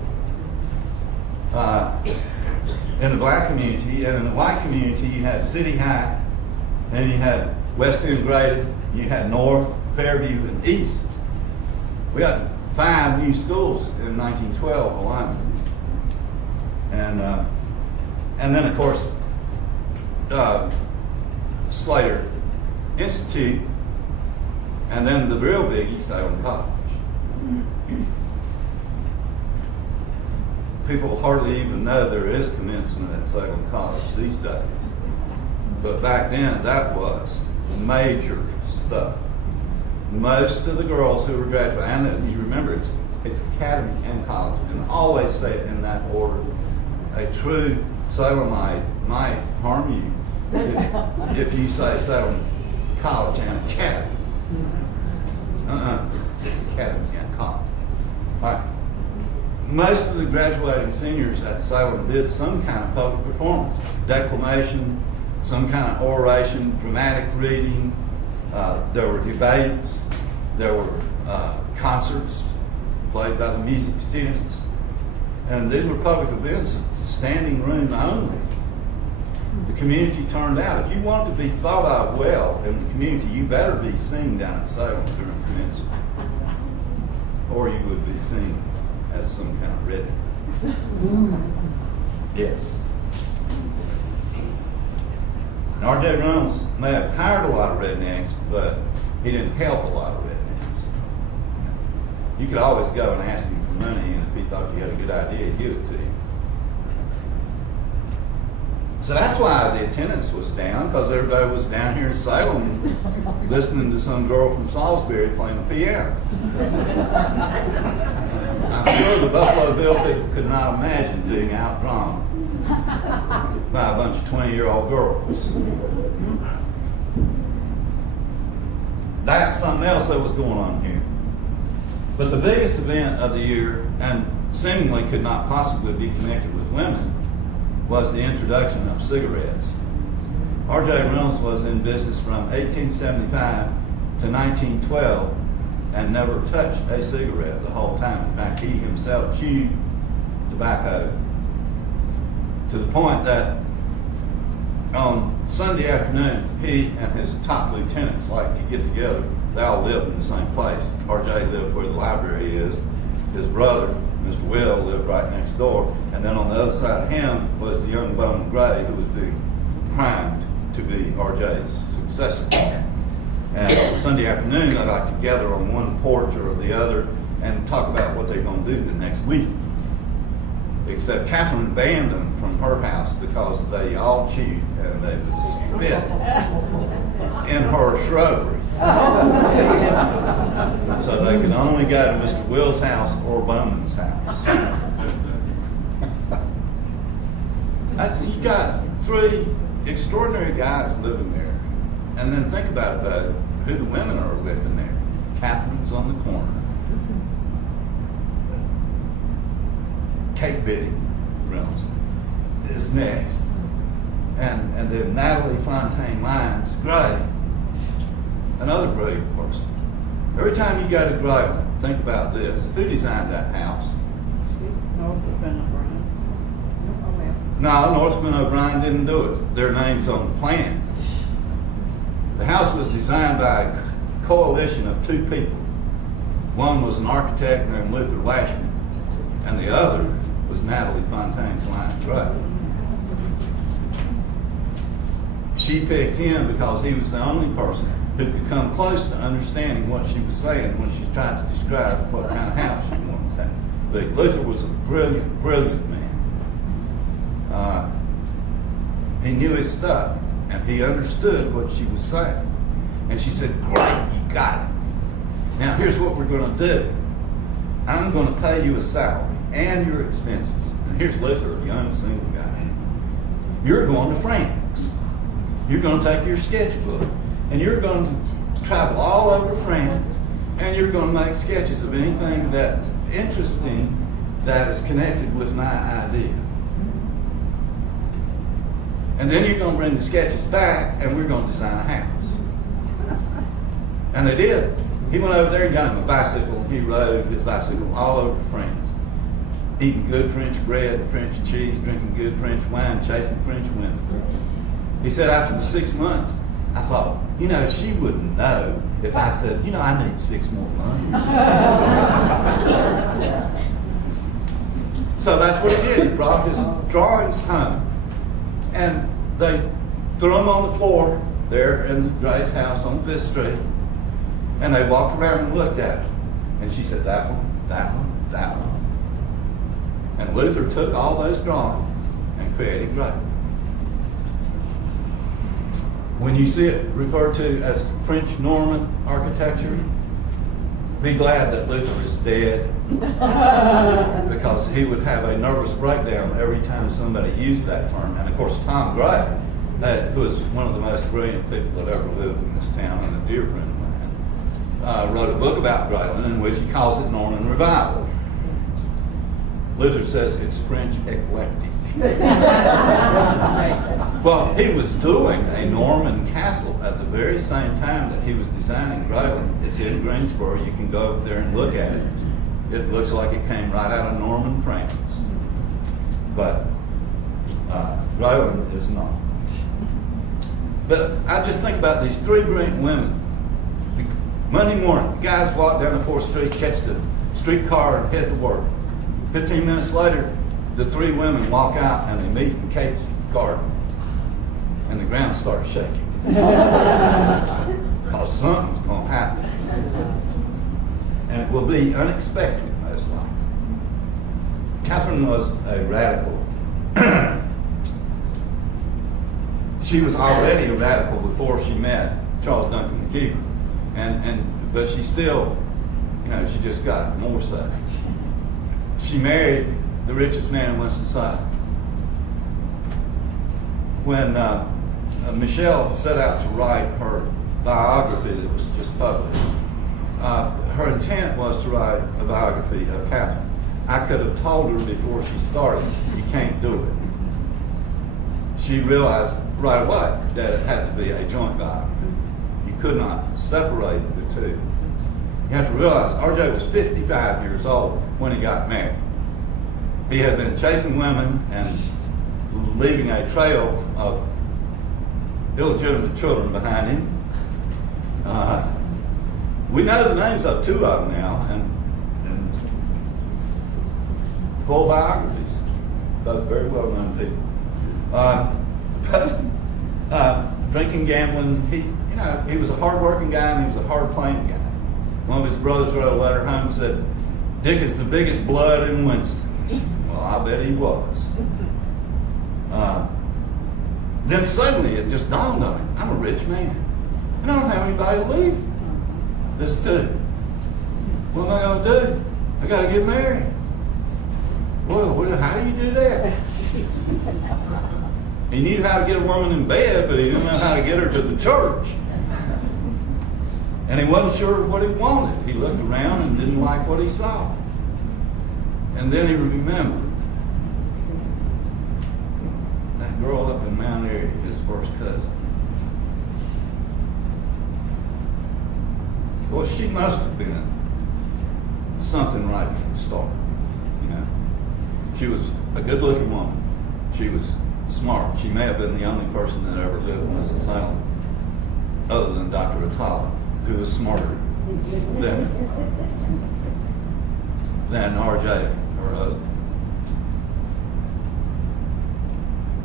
In the black community, and in the white community, you had City High, then you had West End Graded, you had North, Fairview, and East. We had 5 new schools in 1912 alone. And then, of course, Slater Institute, and then the real biggie, Salem College. People hardly even know there is commencement at Salem College these days. But back then, that was major stuff. Most of the girls who were graduating, and you remember it's academy and college, and always say it in that order. A true Salemite might harm you if you say Salem College and Academy. It's Academy and College. All right. Most of the graduating seniors at Salem did some kind of public performance, declamation, some kind of oration, dramatic reading. There were debates. There were concerts played by the music students. And these were public events, standing room only. The community turned out. If you want to be thought of well in the community, you better be seen down at Salem during commencement. Or you would be seen as some kind of redneck. Yes. And R.J. Reynolds may have hired a lot of rednecks, but he didn't help a lot of rednecks. You could always go and ask him for money, and if he thought you had a good idea, he'd give it to you. So that's why the attendance was down, because everybody was down here in Salem listening to some girl from Salisbury playing the piano. I'm sure the Buffalo Bill people could not imagine being outdrawn by a bunch of 20-year-old girls. That's something else that was going on here. But the biggest event of the year, and seemingly could not possibly be connected with women, was the introduction of cigarettes. R.J. Reynolds was in business from 1875 to 1912 and never touched a cigarette the whole time. In fact, he himself chewed tobacco to the point that on Sunday afternoon, he and his top lieutenants liked to get together. They all lived in the same place. R.J. lived where the library is. His brother, Mr. Will, lived right next door. And then on the other side of him was the young Bowman Gray, who was being primed to be R.J.'s successor. And on Sunday afternoon, they like to gather on one porch or the other and talk about what they're going to do the next week. Except Catherine banned them from her house because they all chewed and they would spit in her shrubbery. So they could only go to Mr. Will's house or Bowman's house. You got three extraordinary guys living there. And then think about it, though, who the women are living there. Catherine's on the corner. Kate Biddy Reynolds is next. And then Natalie Fontaine Lyons Gray, another great person. Every time you go to Grayland, think about this. Who designed that house? Northman O'Brien. No, Northman O'Brien didn't do it. Their name's on the plan. The house was designed by a coalition of two people. One was an architect named Luther Lashman, and the other was Natalie Fontaine's Lyons Gray. She picked him because he was the only person who could come close to understanding what she was saying when she tried to describe what kind of house she wanted to have. But Luther was a brilliant, brilliant man. He knew his stuff, and he understood what she was saying. And she said, "Great, you got it. Now here's what we're going to do. I'm going to pay you a salary and your expenses." And here's Luther, a young single guy. "You're going to France. You're going to take your sketchbook, and you're going to travel all over France, and you're going to make sketches of anything that's interesting that is connected with my idea. And then you're going to bring the sketches back, and we're going to design a house." And they did. He went over there and got him a bicycle. He rode his bicycle all over France, eating good French bread, French cheese, drinking good French wine, chasing French women. He said after the 6 months, I thought, she wouldn't know if I said, I need 6 more months. So that's what he did. He brought his drawings home. And they threw them on the floor there in Gray's house on 5th Street. And they walked around and looked at it. And she said, that one, that one, that one. And Luther took all those drawings and created Gray. When you see it referred to as French Norman architecture, be glad that Luther is dead, because he would have a nervous breakdown every time somebody used that term. And of course, Tom Gray, who is one of the most brilliant people that ever lived in this town and a dear friend of mine, wrote a book about Grayland in which he calls it Norman Revival. Luther says it's French eclectic. Well, he was doing a Norman castle at the very same time that he was designing Grayland. It's in Greensboro. You can go over there and look at it. It looks like it came right out of Norman France. But Grayland is not. But I just think about these 3 brilliant women. Monday morning, the guys walk down the 4th Street, catch the streetcar and head to work. 15 minutes later, the 3 women walk out and they meet in Kate's garden. And the ground starts shaking. Because something's going to happen. and it will be unexpected most likely. Catherine was a radical. She was already a radical before she met Charles Duncan the Keeper, but she still, she just got more so. She married the richest man in Winston-Salem. When Michelle set out to write her biography that was just published, her intent was to write a biography of Catherine. I could have told her before she started, you can't do it. She realized right away that it had to be a joint biography. You could not separate the two. You have to realize RJ was 55 years old when he got married. He had been chasing women and leaving a trail of illegitimate children behind him. We know the names of two of them now, and full biographies, both very well known people. Drinking, gambling, he was a hard-working guy and he was a hard-playing guy. One of his brothers wrote a letter home and said, "Dick is the biggest blood in Winston." Well, I bet he was. Then suddenly it just dawned on him, I'm a rich man. And I don't have anybody to leave this to. What am I going to do? I got to get married. Well, how do you do that? He knew how to get a woman in bed, but he didn't know how to get her to the church. And he wasn't sure what he wanted. He looked around and didn't like what he saw. And then he remembered that girl up in Mount Airy, his first cousin. Well, she must have been something right from the start. She was a good-looking woman. She was smart. She may have been the only person that ever lived in Winston-Salem, other than Dr. Atala, who was smarter than RJ or other.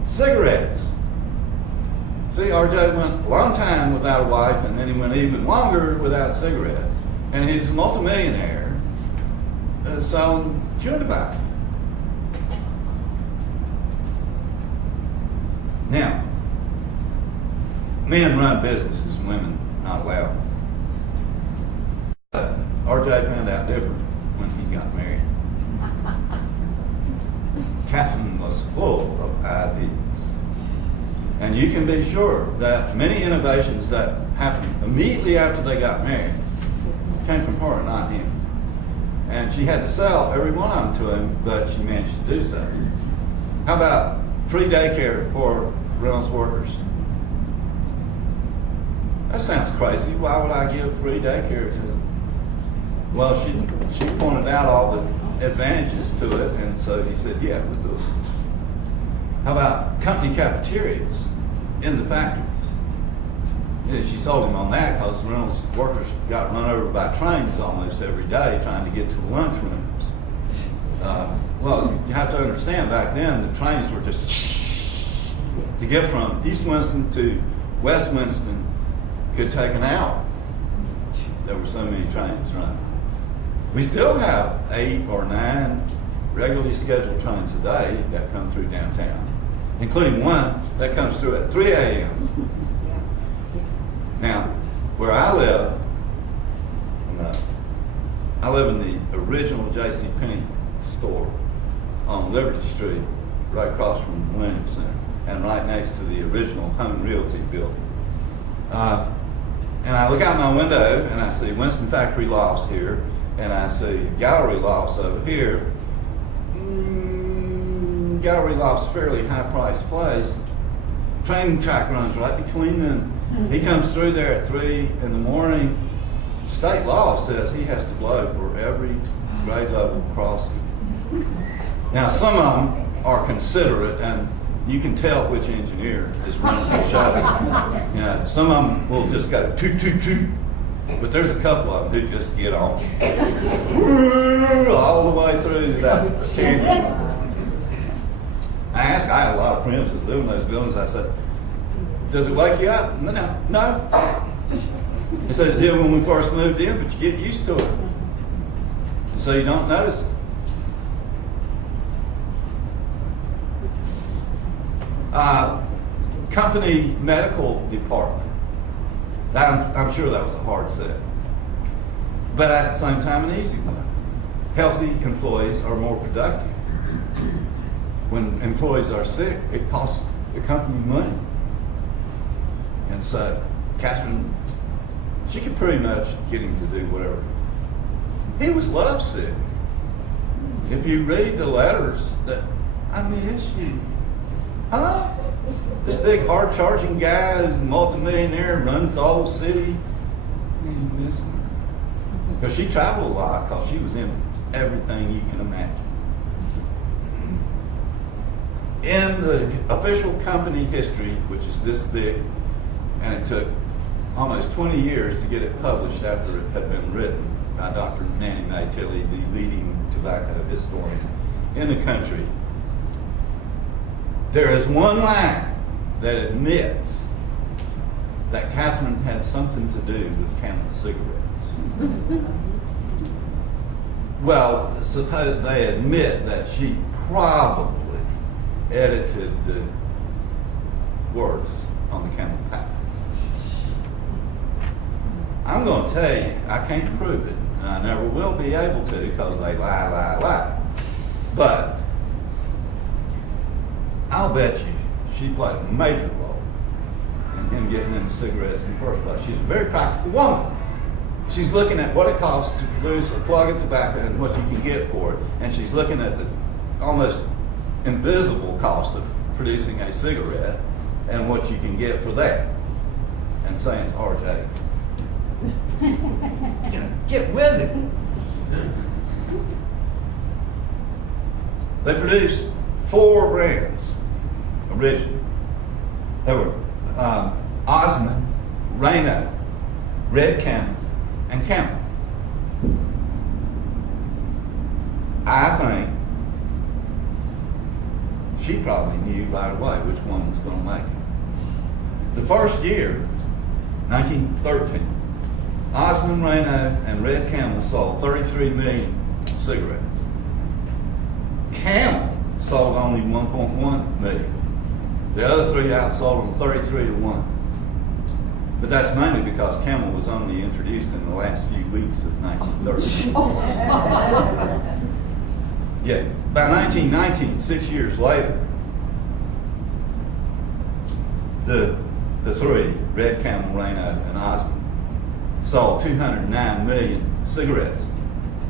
Cigarettes. See, RJ went a long time without a wife, and then he went even longer without cigarettes. And he's a multimillionaire selling chewing tobacco. Now, men run businesses, women not allowed. RJ found out different when he got married. Catherine was full of ideas. And you can be sure that many innovations that happened immediately after they got married came from her, not him. And she had to sell every one of them to him, but she managed to do so. How about free daycare for Reynolds workers? That sounds crazy. Why would I give free daycare to them? Well, she pointed out all the advantages to it, and so he said, yeah, we'll do it. How about company cafeterias in the factories? Yeah, she sold him on that because Reynolds workers got run over by trains almost every day trying to get to the lunchrooms. Well, you have to understand, back then the trains were just to get from East Winston to West Winston could take an hour. There were so many trains running. We still have 8 or 9 regularly scheduled trains a day that come through downtown, including one that comes through at 3 a.m. Now, where I live in the original J.C. Penney store on Liberty Street, right across from the Millennium Center, and right next to the original Home Realty building. And I look out my window and I see Winston Factory Lofts here, and I see Gallery Lofts over here. Gallery Lofts, fairly high-priced place. Train track runs right between them. He comes through there at 3 in the morning. State law says he has to blow for every grade level crossing. Now, some of them are considerate, and you can tell which engineer is running the show. Some of them will just go toot, toot, toot. But there's a couple of them who just get on all the way through that canyon. I had a lot of friends that live in those buildings. I said, does it wake you up? No. He said it did when we first moved in, but you get used to it. And so you don't notice it. Company medical department. I'm sure that was a hard sell, but at the same time an easy one. Healthy employees are more productive. When employees are sick, it costs the company money. And so Catherine, she could pretty much get him to do whatever. He was lovesick. If you read the letters, that I miss you. Huh? This big hard-charging guy is a multimillionaire, runs the whole city. And you miss him. Because she traveled a lot, because she was in everything you can imagine. In the official company history, which is this thick, and it took almost 20 years to get it published after it had been written by Dr. Nanny Mae Tilley, the leading tobacco historian in the country, there is one line that admits that Catherine had something to do with Camel cigarettes. Well, suppose they admit that she probably edited the words on the Camel pack. I'm going to tell you, I can't prove it, and I never will be able to because they lie. But I'll bet you she played a major role in him getting into cigarettes in the first place. She's a very practical woman. She's looking at what it costs to produce a plug of tobacco and what you can get for it, and she's looking at the almost invisible cost of producing a cigarette and what you can get for that, and saying to RJ, you know, get with it. They produced 4 brands originally. There were Osmond, Reno, Red Camel, and Camel. I think she probably knew right away which one was going to make it. The first year, 1913, Osmond, Reno, and Red Camel sold 33 million cigarettes. Camel sold only 1.1 million. The other 3 outsold them 33 to 1. But that's mainly because Camel was only introduced in the last few weeks of 1913. Yeah, by 1919, 6 years later, the 3, Red Camel, Reno, and Osmond, sold 209 million cigarettes,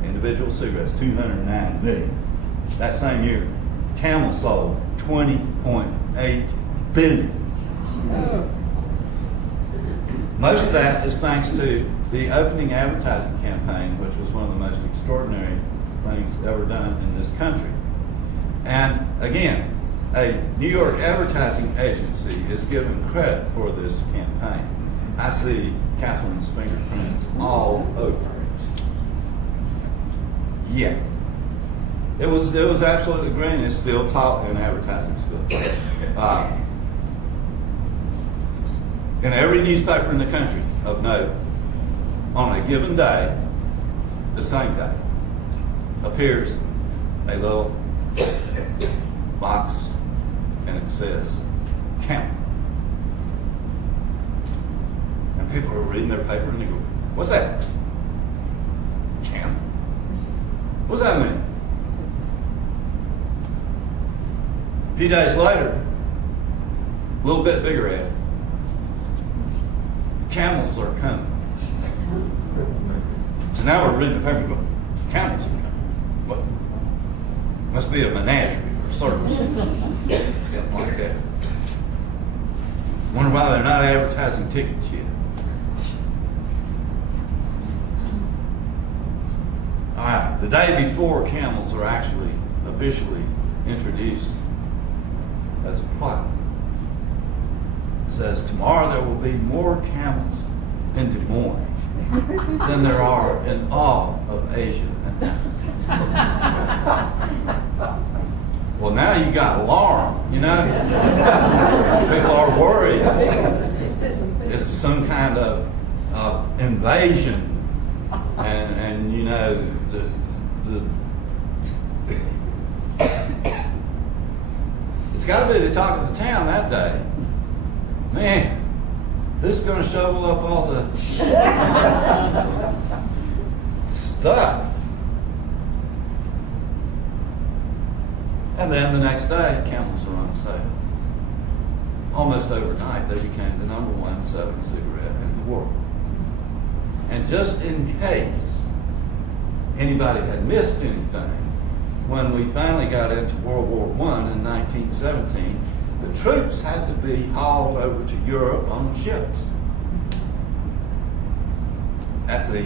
individual cigarettes, 209 million. That same year, Camel sold 20.8 billion. Most of that is thanks to the opening advertising campaign, which was one of the most extraordinary things ever done in this country. And again, a New York advertising agency is given credit for this campaign. I see Catherine's fingerprints all over it. Yeah. It was absolutely great, and it's still taught in advertising still. In every newspaper in the country of note, on a given day, the same day, appears a little box, and it says Camel. And people are reading their paper and they go, what's that? Camel? What's that mean? A few days later, a little bit bigger ad. Camels are coming. So now we're reading the paper and go, camels are coming. What? Must be a menagerie or a circus. Something like that. Wonder why they're not advertising tickets yet. All right, the day before camels are actually officially introduced, as a plot. It says, tomorrow there will be more camels in Des Moines than there are in all of Asia. Well, now you got alarm, you know? People are worried. It's some kind of invasion. And you know, got to be the talk of the town that day. Man, who's going to shovel up all the stuff? And then the next day, camels were on sale. Almost overnight, they became the #1 selling cigarette in the world. And just in case anybody had missed anything, when we finally got into World War I in 1917, the troops had to be hauled over to Europe on ships. At the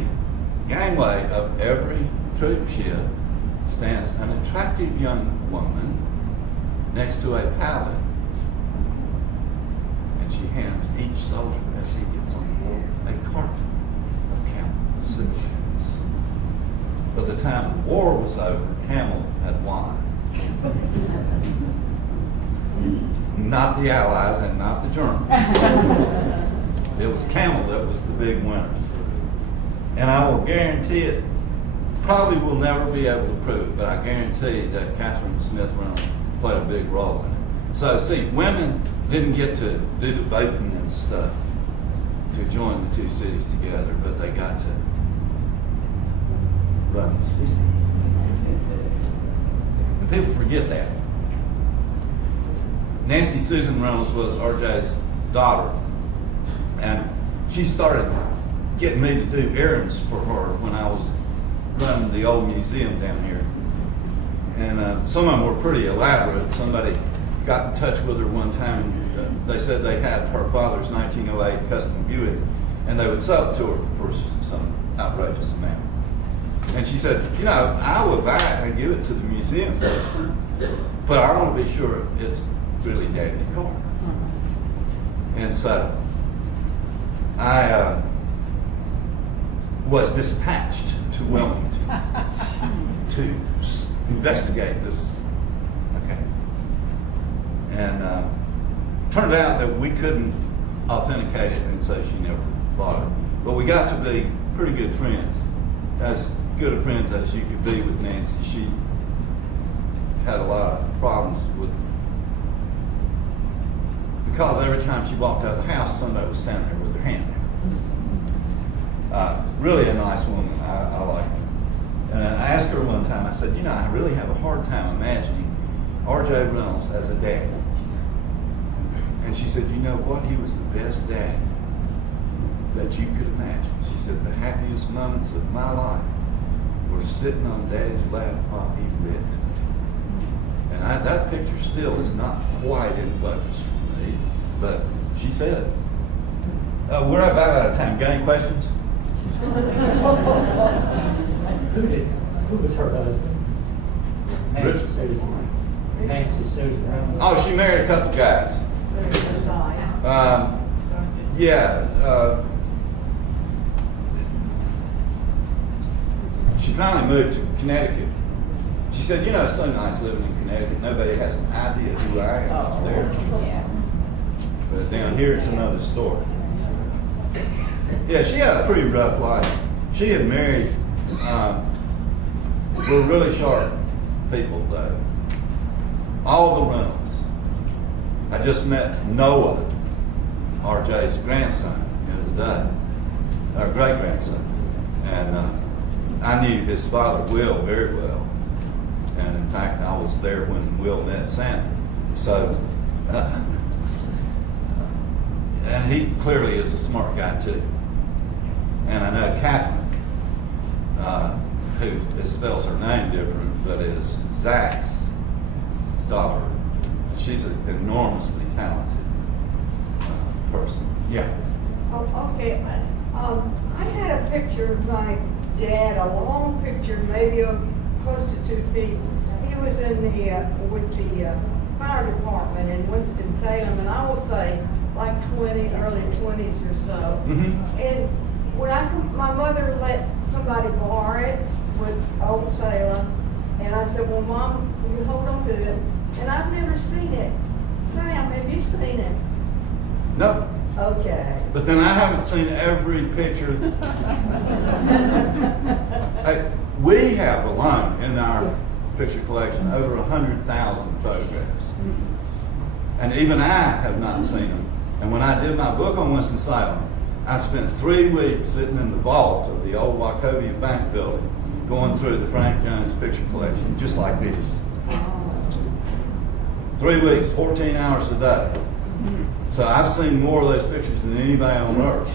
gangway of every troop ship stands an attractive young woman next to a pallet, and she hands each soldier as he gets on board a carton of Camel cigarettes. By the time the war was over, Camel had won. Not the Allies and not the Germans. It was Camel that was the big winner. And I will guarantee it, probably will never be able to prove it, but I guarantee that Catherine Smith Reynolds played a big role in it. So see, women didn't get to do the voting and stuff to join the two cities together, but they got to run the city. And people forget that. Nancy Susan Reynolds was RJ's daughter, and she started getting me to do errands for her when I was running the old museum down here. And some of them were pretty elaborate. Somebody got in touch with her one time, and they said they had her father's 1908 custom Buick, and they would sell it to her for some outrageous amount. And she said, you know, I would buy it and give it to the museum, but I want to be sure it's really Daddy's car. And so I was dispatched to Wilmington to investigate this. Okay. And turned out that we couldn't authenticate it, and so she never bought it. But we got to be pretty good friends. As good of friends as you could be with Nancy. She had a lot of problems with, because every time she walked out of the house, somebody was standing there with their hand out. Really a nice woman. I like her. And I asked her one time, I said, you know, I really have a hard time imagining R.J. Reynolds as a dad. And she said, you know what? He was the best dad that you could imagine. She said, the happiest moments of my life were sitting on Daddy's lap while he lit. And that picture still is not quite in focus for me, but she said it. We're about out of time. Got any questions? Who was her husband? Nancy Susan. Nancy Susan. Oh, she married a couple guys. She finally moved to Connecticut. She said, you know, it's so nice living in Connecticut. Nobody has an idea who I am up there. But down here, it's another story. Yeah, she had a pretty rough life. She had married, were really sharp people, though. All the Reynolds. I just met Noah, RJ's grandson, the other day, our great-grandson. And I knew his father, Will, very well. And in fact, I was there when Will met Santa. So, and he clearly is a smart guy too. And I know Catherine, who spells her name different, but is Zach's daughter. She's an enormously talented person. Yeah. Oh, okay. I had a picture of my dad, a long picture, maybe close to 2 feet. He was in with the fire department in Winston-Salem, and I will say like early 20s or so. Mm-hmm. And when my mother let somebody borrow it with old Salem, and I said, well, Mom, will you hold on to it? And I've never seen it. Sam, have you seen it? No. Okay. But then I haven't seen every picture. We have alone in our picture collection over 100,000 photographs. And even I have not seen them. And when I did my book on Winston-Salem, I spent 3 weeks sitting in the vault of the old Wachovia Bank building, going through the Frank Jones picture collection, just like this. 3 weeks, 14 hours a day. So I've seen more of those pictures than anybody on earth.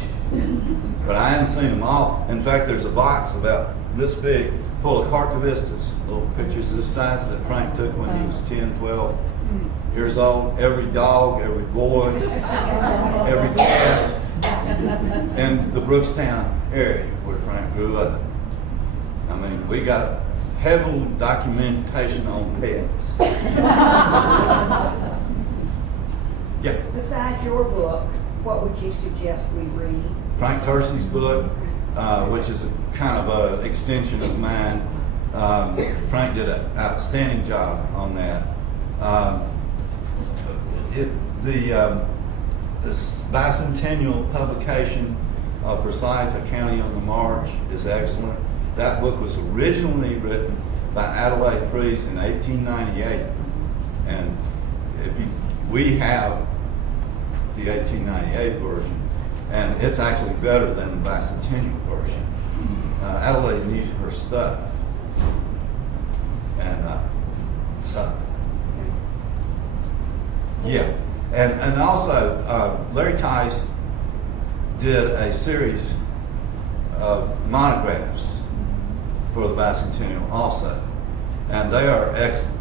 But I hadn't seen them all. In fact, there's a box about this big full of cartovistas, little pictures this size that Frank took when he was 10, 12 years old. Every dog, every boy, every cat in the Brookstown area where Frank grew up. I mean, we got heavy documentation on pets. Yes? Besides your book, what would you suggest we read? Frank Tercey's book, which is a kind of an extension of mine. Frank did an outstanding job on that. This bicentennial publication of Forsyth, A County on the March, is excellent. That book was originally written by Adelaide Priest in 1898, and we have the 1898 version, and it's actually better than the bicentennial version. Adelaide needs her stuff, and so yeah, and also Larry Tice did a series of monographs for the bicentennial also, and they are excellent.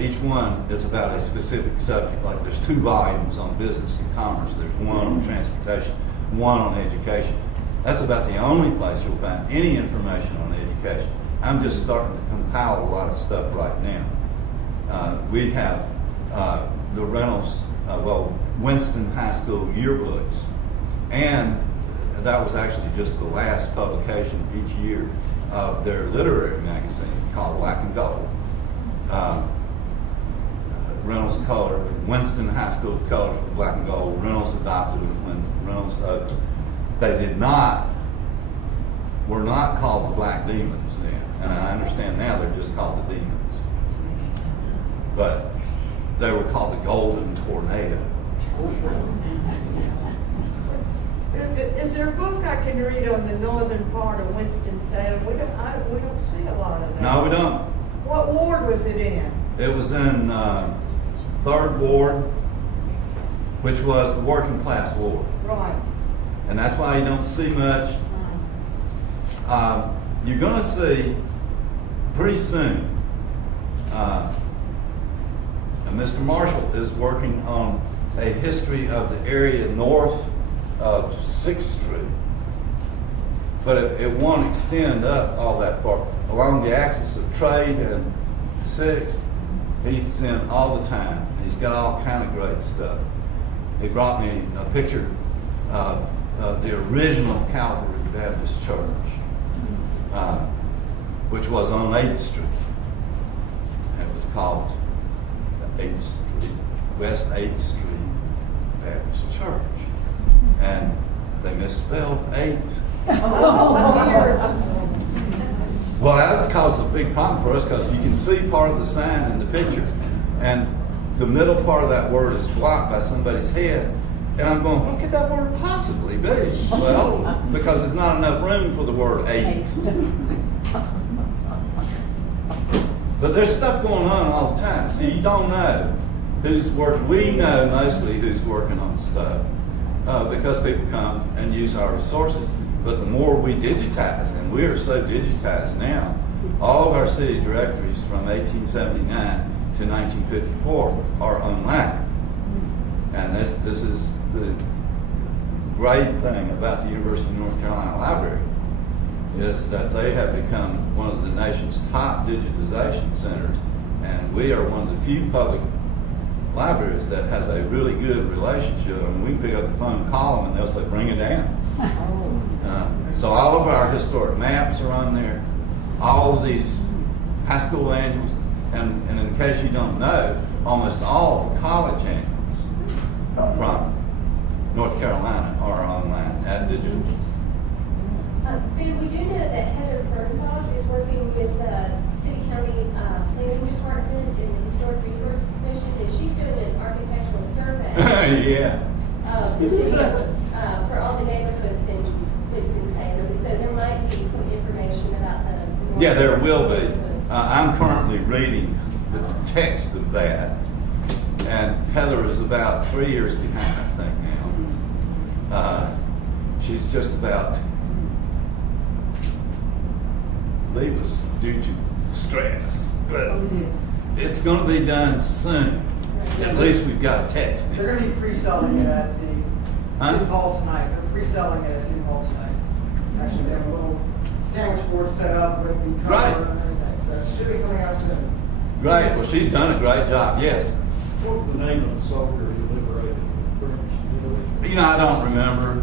Each one is about a specific subject. Like there's 2 volumes on business and commerce. There's one on transportation, one on education. That's about the only place you'll find any information on education. I'm just starting to compile a lot of stuff right now. We have the Reynolds, Winston High School yearbooks, and that was actually just the last publication each year of their literary magazine called Black and Gold. Reynolds colored, Winston High School colored with black and gold. Reynolds adopted it when Reynolds opened. They were not called the Black Demons then, and I understand now they're just called the Demons. But they were called the Golden Tornado. Is there a book I can read on the northern part of Winston-Salem? We don't see a lot of that. No, we don't. What ward was it in? It was in 3rd Ward, which was the working class ward. Right. And that's why you don't see much. You're going to see pretty soon. Mr. Marshall is working on a history of the area north of 6th Street. But it won't extend up all that far. Along the axis of trade and 6th, he's in all the time. He's got all kind of great stuff. He brought me a picture of the original Calvary Baptist Church, which was on 8th Street. It was called 8th Street, West 8th Street Baptist Church. And they misspelled 8. Well, that caused a big problem for us because you can see part of the sign in the picture, and the middle part of that word is blocked by somebody's head. And I'm going, what could that word possibly be? Well, because there's not enough room for the word 8. But there's stuff going on all the time. So you don't know who's working. We know mostly who's working on stuff because people come and use our resources. But the more we digitize, and we are so digitized now, all of our city directories from 1879 to 1954 are online. And this is the great thing about the University of North Carolina Library, is that they have become one of the nation's top digitization centers, and we are one of the few public libraries that has a really good relationship. I mean, we can pick up the phone and call them, and they'll say, bring it down. So all of our historic maps are on there, all of these high school annuals, and in case you don't know, almost all the college annuals from North Carolina are online at digital. Ben, we do know that Heather Fernbach is working with the City County Planning Department and the Historic Resources Commission. Is she still Yeah. The city, for all the neighborhoods in Winston-Salem, so there might be some information about the. Yeah, there will be. I'm currently reading the text of that, and Heather is about 3 years behind, I think, now. She's just about leave us due to stress, but it's going to be done soon. At least we've got a text. They're going to be pre-selling it at the Huh? City Hall tonight. They're pre-selling it at City Hall tonight. Actually, they have a little sandwich board set up with the cover Right. and everything. So it should be coming out soon. Great. Well, she's done a great job. Yes. What's the name of the software you liberated? You know, I don't remember.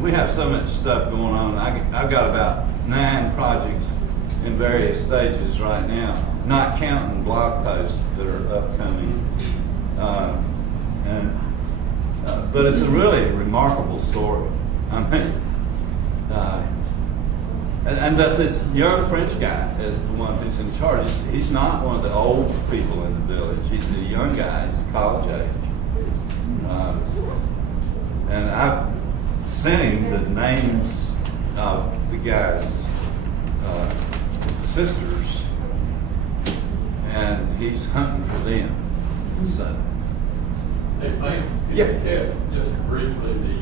We have so much stuff going on. I've got about 9 projects in various stages right now, not counting blog posts that are upcoming. But it's a really remarkable story. I mean, and that this young French guy is the one who's in charge. He's not one of the old people in the village. He's a young guy. He's college age. And I've sent him the names of the guy's sisters, and he's hunting for them. So, Hey, ma'am, can Yeah. you tell just briefly the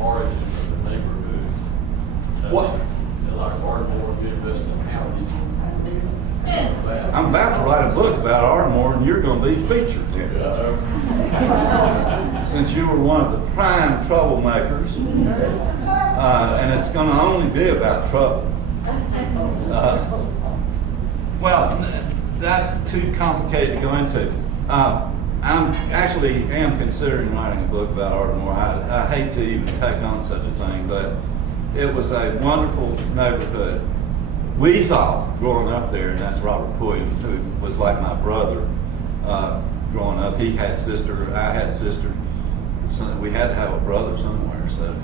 origin of the neighborhood? What? Like Ardmore, Winston counties. I'm about to write a book about Ardmore, and you're going to be featured in it. Since you were one of the prime troublemakers, and it's going to only be about trouble. Well, that's too complicated to go into. I'm actually considering writing a book about Ardmore. I hate to even take on such a thing, but it was a wonderful neighborhood. We thought growing up there, and that's Robert Pulliam, who was like my brother growing up. He had sister, I had sister. So we had to have a brother somewhere, so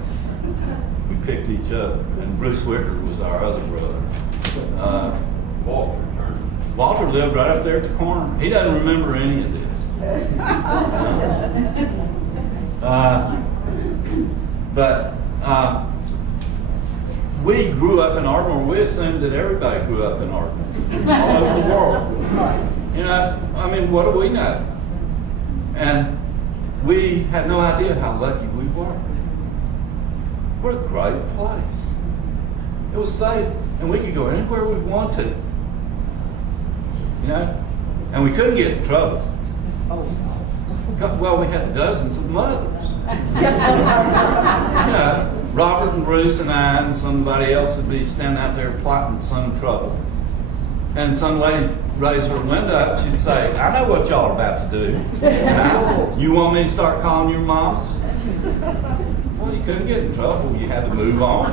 we picked each other. And Bruce Wicker was our other brother. Walter lived right up there at the corner. He doesn't remember any of this. We grew up in Ardmore. We assumed that everybody grew up in Ardmore, all over the world. You know, I mean, what do we know? And we had no idea how lucky we were. What a great place. It was safe, and we could go anywhere we want to. You know? And we couldn't get in trouble. Well, we had dozens of mothers. You know, Robert and Bruce and I and somebody else would be standing out there plotting some trouble. And some lady raised her window up, she'd say, I know what y'all are about to do. Now, you want me to start calling your mamas? Well, you couldn't get in trouble. You had to move on.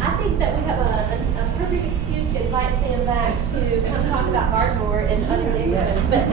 I think that we have a perfect excuse to invite Fam back to come talk about Ardmore and other neighborhoods. But